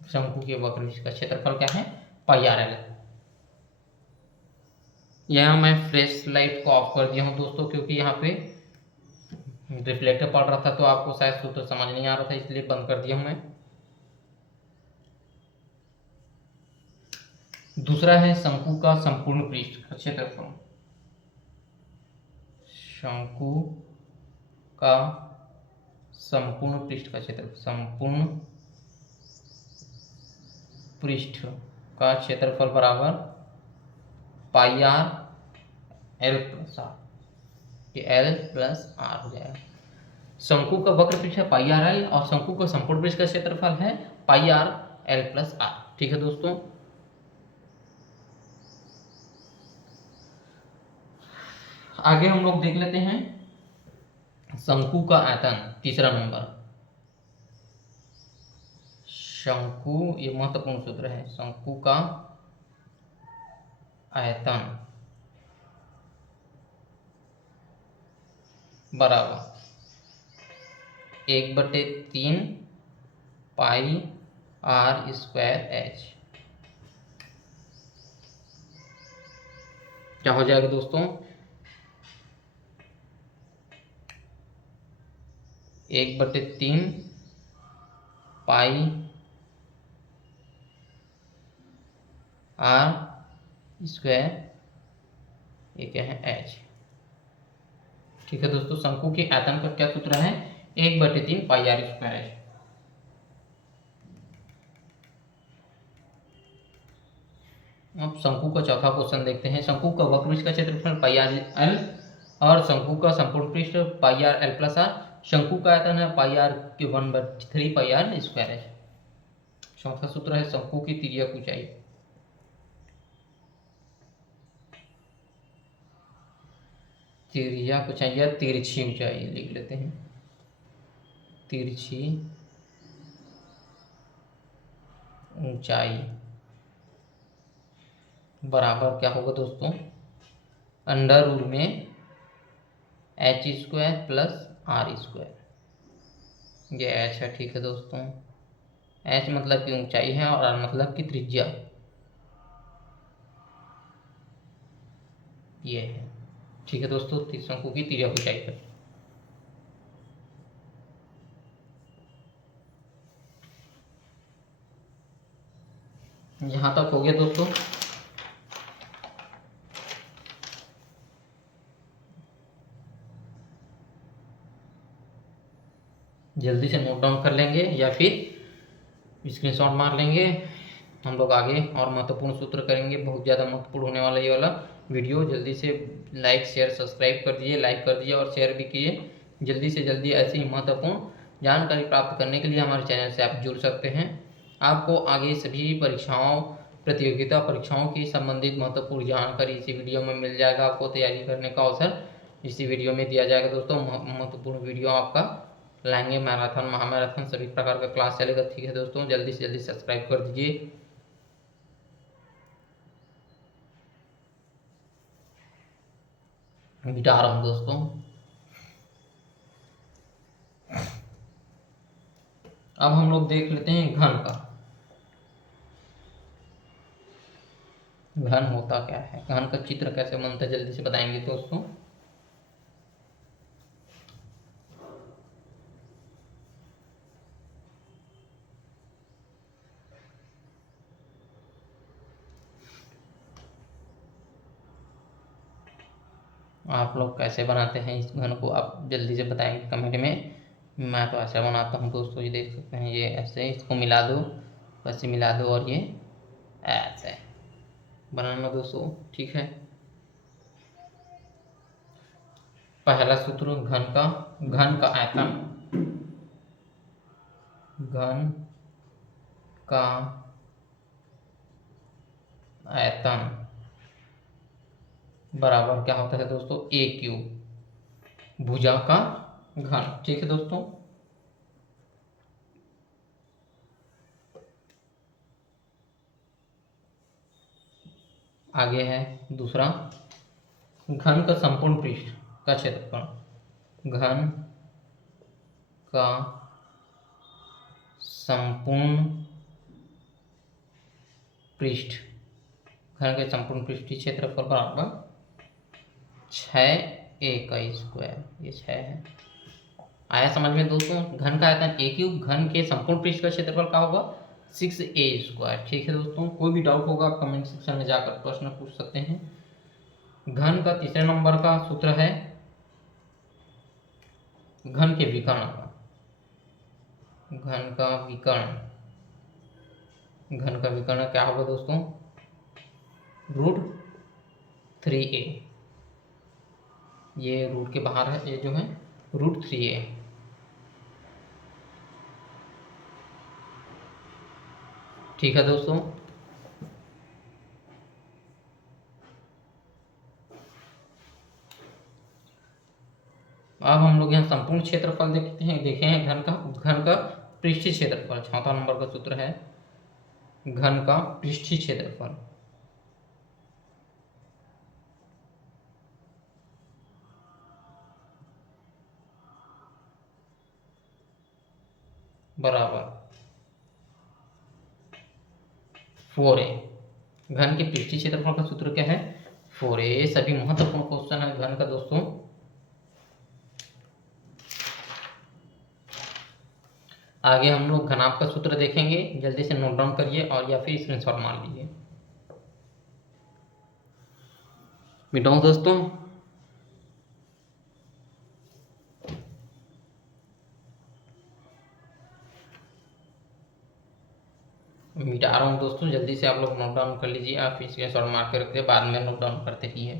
शंकु के वक्र पृष्ठ का क्षेत्रफल क्या है, पाई आर एल। यहाँ मैं फ्लैश लाइट को ऑफ कर दिया हूँ दोस्तों, क्योंकि यहाँ पे रिफ्लेक्टर पड़ रहा था तो आपको शायद सूत्र समझ नहीं आ रहा था, इसलिए बंद कर दिया हूँ मैं। दूसरा है शंकु का संपूर्ण पृष्ठ का क्षेत्रफल, शंकु का संपूर्ण पृष्ठ का क्षेत्रफल, संपूर्ण पृष्ठ का क्षेत्रफल बराबर पाई आर एल प्लस आर, ये एल प्लस आर हो जाएगा। शंकु का वक्र पृष्ठ है पाई आर एल और शंकु का संपूर्ण पृष्ठ का क्षेत्रफल है पाई आर एल प्लस आर। ठीक है दोस्तों, आगे हम लोग देख लेते हैं शंकु का आयतन, तीसरा नंबर। शंकु, ये महत्वपूर्ण सूत्र है, शंकु का आयतन बराबर 1/3 पाई आर स्क्वायर एच। क्या हो जाएगा दोस्तों, 1/3 पाई आर स्क्वायर, ये क्या है, एच। ठीक है दोस्तों, शंकु के आयतन का क्या सूत्र है, 1/3 पाई आर स्क्वायर एच। अब शंकु का चौथा क्वेश्चन देखते हैं। शंकु का वक्र पृष्ठ का क्षेत्रफल पाई आर एल और शंकु का संपूर्ण पृष्ठ पाई आर एल प्लस आर। शंकु का आयतन है पाई आर के 1/3 पाई आर स्क्वायर एच। चौथा सूत्र है शंकु की तिर्यक ऊंचाई, तिर्यक ऊंचाई या तिरछी ऊंचाई लिख लेते हैं, तिरछी ऊंचाई बराबर क्या होगा दोस्तों, अंडर रूट में H square plus R square, ये एच है। ठीक है दोस्तों, एच मतलब की ऊंचाई है और आर मतलब की त्रिज्या, ये है। ठीक है दोस्तों, शंकु की तिर्यक ऊंचाई पर यहाँ तक हो गया दोस्तों। जल्दी से नोट डाउन कर लेंगे या फिर स्क्रीनशॉट मार लेंगे। हम लोग आगे और महत्वपूर्ण सूत्र करेंगे, बहुत ज़्यादा महत्वपूर्ण होने वाला ये वाला वीडियो। जल्दी से लाइक शेयर सब्सक्राइब कर दीजिए, लाइक कर दीजिए और शेयर भी कीजिए। जल्दी से जल्दी ऐसी ही महत्वपूर्ण जानकारी प्राप्त करने के लिए हमारे चैनल से आप जुड़ सकते हैं। आपको आगे सभी परीक्षाओं, प्रतियोगिता परीक्षाओं की संबंधित महत्वपूर्ण जानकारी इसी वीडियो में मिल जाएगा। आपको तैयारी करने का अवसर इसी वीडियो में दिया जाएगा दोस्तों। महत्वपूर्ण वीडियो आपका लाएंगे, मैराथन महामैराथन सभी प्रकार का क्लास चलेगा। ठीक है दोस्तों, जल्दी से जल्दी सब्सक्राइब कर दीजिए। मिटा रहा हूँ दोस्तों। अब हम लोग देख लेते हैं घन का। घन होता क्या है, घन का चित्र कैसे बनता है, जल्दी से बताएंगे दोस्तों। आप लोग कैसे बनाते हैं इस घन को आप जल्दी से बताएंगे कमेंट में। मैं तो ऐसा बनाता हूँ दोस्तों, ये देख सकते हैं, ये ऐसे इसको मिला दो, बस ये मिला दो और ये ऐसे बनाना दोस्तों, ठीक है। पहला सूत्र घन का आयतन, घन का आयतन बराबर क्या होता है दोस्तों, ए क्यूब, भुजा का घन, ठीक है दोस्तों। आगे है दूसरा, घन का संपूर्ण पृष्ठ का क्षेत्रफल, घन का संपूर्ण पृष्ठ, घन के संपूर्ण पृष्ठीय क्षेत्रफल बराबर 6a का स्क्वायर, ये 6 है। आया समझ में दोस्तों। घन का आयतन a क्यूब, घन के संपूर्ण पृष्ठ का क्षेत्रफल क्या होगा 6a स्क्वायर, ठीक है दोस्तों। कोई भी डाउट होगा कमेंट सेक्शन में जाकर प्रश्न पूछ सकते हैं। घन का तीसरे नंबर का सूत्र है घन के विकर्ण का, घन का विकर्ण, घन का विकर्ण क्या होगा दोस्तों, √3a, ये रूट के बाहर है, ये जो है √3a, ठीक है दोस्तों। अब हम लोग यहाँ संपूर्ण क्षेत्रफल देखते हैं, देखे हैं घन का पृष्ठीय क्षेत्रफल, चौथा नंबर का सूत्र है घन का पृष्ठीय क्षेत्रफल बराबर 4a। घन के पृष्ठीय क्षेत्रफल का सूत्र क्या है 4a। ये सभी महत्वपूर्ण क्वेश्चन है घन का दोस्तों। आगे हम लोग घनाभ का सूत्र देखेंगे, जल्दी से नोट डाउन करिए और या फिर स्क्रीनशॉट मार लीजिए। मिटाऊं दोस्तों, मिटा रहा हूँ दोस्तों, जल्दी से आप लोग नोट डाउन कर लीजिए, आप स्क्रीनशॉट मार कर रखिए, बाद में नोट डाउन करते रहिए,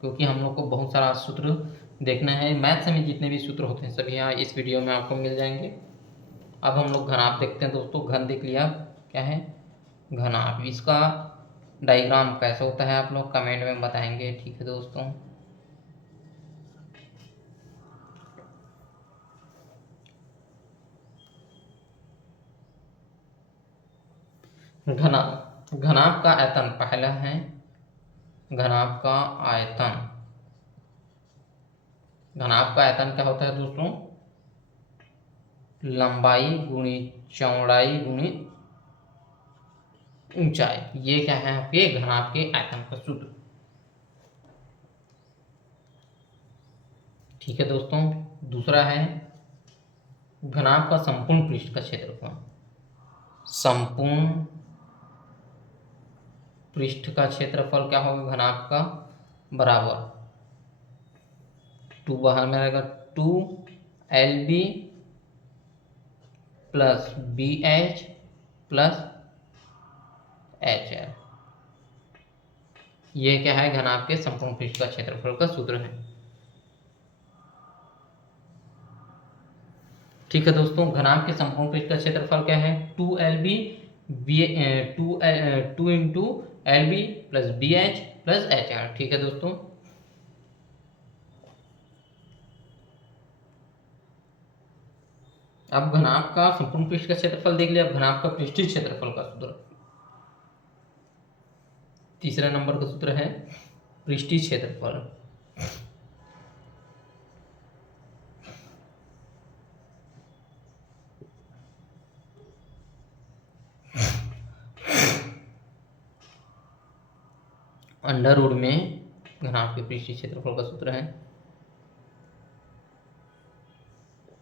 क्योंकि हम लोग को बहुत सारा सूत्र देखना है। मैथ्स में जितने भी सूत्र होते हैं सभी यहाँ इस वीडियो में आपको मिल जाएंगे। अब हम लोग घनाभ देखते हैं दोस्तों। घन देख लिया, क्या है घनाभ, इसका डायग्राम कैसा होता है आप लोग कमेंट में बताएंगे, ठीक है दोस्तों। घनाभ का आयतन पहला है, घनाभ का आयतन, घनाभ का आयतन क्या होता है दोस्तों, लंबाई गुणित चौड़ाई गुणित ऊंचाई, ये क्या है आपके घनाभ के आयतन का सूत्र, ठीक है दोस्तों। दूसरा है घनाभ का संपूर्ण पृष्ठ का क्षेत्रफल, संपूर्ण पृष्ठ का क्षेत्रफल क्या होगा घनाभ का, बराबर 2 बाहर में रहेगा 2LB plus BH plus HR, ये क्या है घनाभ के संपूर्ण पृष्ठ का क्षेत्रफल का सूत्र है, ठीक है दोस्तों। घनाभ के संपूर्ण पृष्ठ का क्षेत्रफल क्या है 2LB 2 into LB plus BH plus HR, ठीक है दोस्तों। अब घनाभ का संपूर्ण पृष्ठ का क्षेत्रफल देख लिया, अब घनाभ का पृष्ठीय क्षेत्रफल का सूत्र, तीसरा नंबर का सूत्र है पृष्ठीय क्षेत्रफल, अंडर रूट में घनाभ के पृष्ठीय क्षेत्रफल का सूत्र है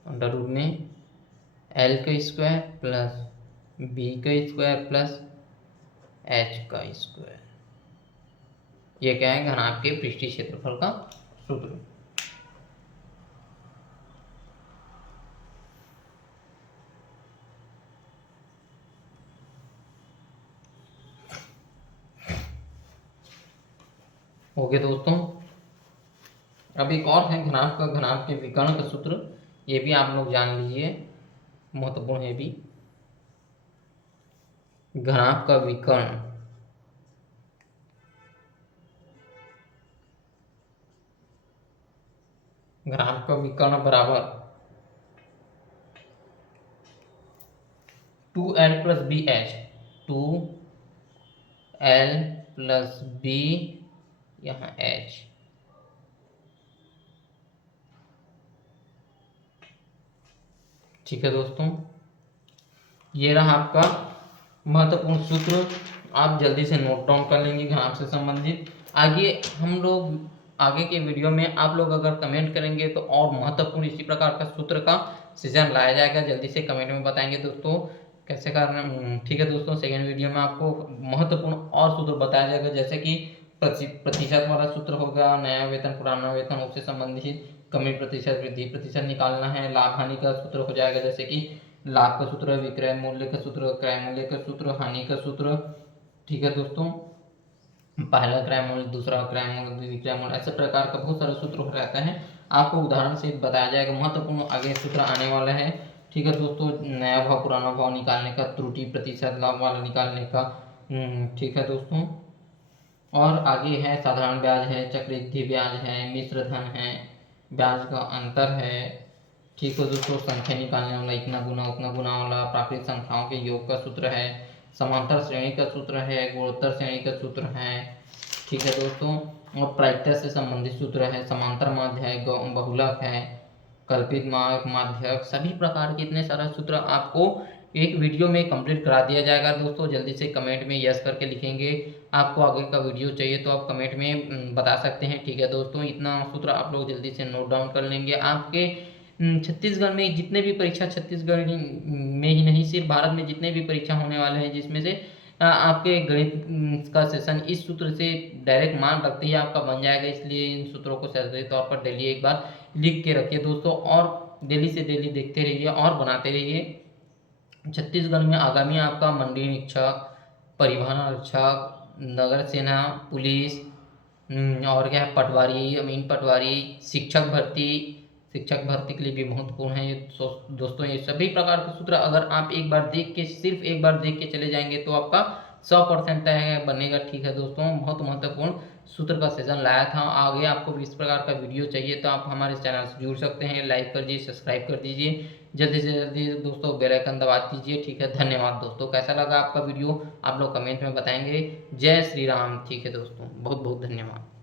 अंडर रूट में L का स्क्वायर प्लस B का स्क्वायर प्लस H का स्क्वायर, ये क्या है, घनाभ के पृष्ठीय क्षेत्रफल का सूत्र। ओके दोस्तों, अब एक और है घनाभ के विकर्ण का सूत्र, ये भी आप लोग जान लीजिए, महत्वपूर्ण है भी। घनाभ का विकर्ण, घनाभ का विकर्ण बराबर 2l plus B H, 2l plus B, यहाँ h। ठीक है दोस्तों, ये रहा आपका महत्वपूर्ण सूत्र, आप जल्दी से नोट डाउन कर लेंगे घनाभ से संबंधित। आगे हम लोग आगे के वीडियो में आप लोग अगर कमेंट करेंगे तो और महत्वपूर्ण इसी प्रकार का सूत्र का सीजन लाया जाएगा, जल्दी से कमेंट में बताएंगे दोस्तों कैसे करना। ठीक है दोस्तों, सेकेंड वीडियो में आपको महत्वपूर्ण और सूत्र बताया जाएगा, जैसे कि प्रतिशत वाला सूत्र होगा, नया वेतन पुराना वेतन उससे संबंधित, कमी प्रतिशत वृद्धि प्रतिशत निकालना है, लाभ हानि का सूत्र हो जाएगा, जैसे कि लाभ का सूत्र, विक्रय मूल्य का सूत्र, क्रय मूल्य का सूत्र, हानि का सूत्र। ठीक है दोस्तों, पहला क्रय मूल्य, दूसरा क्रय मूल्य, विक्रय मूल्य, ऐसे प्रकार का बहुत सारा सूत्र रहता है, आपको उदाहरण से बताया जाएगा, महत्वपूर्ण आगे सूत्र आने वाला है। ठीक है दोस्तों, नया भाव पुराना भाव निकालने का, त्रुटि प्रतिशत लाभ वाला निकालने का। ठीक है दोस्तों, और आगे है साधारण ब्याज है, चक्रवृद्धि ब्याज है, मिश्र धन है, ब्याज का अंतर है। ठीक है दोस्तों, संख्या निकालने वाला, इतना गुना उतना गुना वाला, प्राकृतिक संख्याओं के योग का सूत्र है, समांतर श्रेणी का सूत्र है, गुणोत्तर श्रेणी का सूत्र है। ठीक है दोस्तों, और प्रायिकता से संबंधित सूत्र है, समांतर माध्य है, बहुलक है, कल्पित माध्यक, सभी प्रकार के इतने सारे सूत्र आपको एक वीडियो में कंप्लीट करा दिया जाएगा दोस्तों। जल्दी से कमेंट में यस करके लिखेंगे, आपको आगे का वीडियो चाहिए तो आप कमेंट में बता सकते हैं। ठीक है दोस्तों, इतना सूत्र आप लोग जल्दी से नोट डाउन कर लेंगे। आपके छत्तीसगढ़ में जितने भी परीक्षा, छत्तीसगढ़ में ही नहीं सिर्फ भारत में जितने भी परीक्षा होने वाले हैं, जिसमें से आपके गणित का सेशन इस सूत्र से डायरेक्ट मान रखते ही आपका बन जाएगा, इसलिए इन सूत्रों को सही तौर पर डेली एक बार लिख के रखिए दोस्तों, और डेली से डेली देखते रहिए और बनाते रहिए। छत्तीसगढ़ में आगामी आपका मंडी निरीक्षक, परिवहन आरक्षक, नगर सेना, पुलिस, और क्या है, पटवारी, अमीन पटवारी, शिक्षक भर्ती के लिए भी महत्वपूर्ण है ये दोस्तों। ये सभी प्रकार के सूत्र अगर आप एक बार देख के, सिर्फ एक बार देख के चले जाएंगे तो आपका 100% तय बनेगा। ठीक है दोस्तों, बहुत महत्वपूर्ण सूत्र का सेशन लाया था। आगे आपको भी इस प्रकार का वीडियो चाहिए तो आप हमारे चैनल से जुड़ सकते हैं, लाइक कर दीजिए, सब्सक्राइब कर दीजिए, जल्दी से जल्दी दोस्तों बेल आइकन दबा दीजिए। ठीक है, धन्यवाद दोस्तों, कैसा लगा आपका वीडियो आप लोग कमेंट में बताएंगे। जय श्री राम। ठीक है दोस्तों, बहुत बहुत धन्यवाद।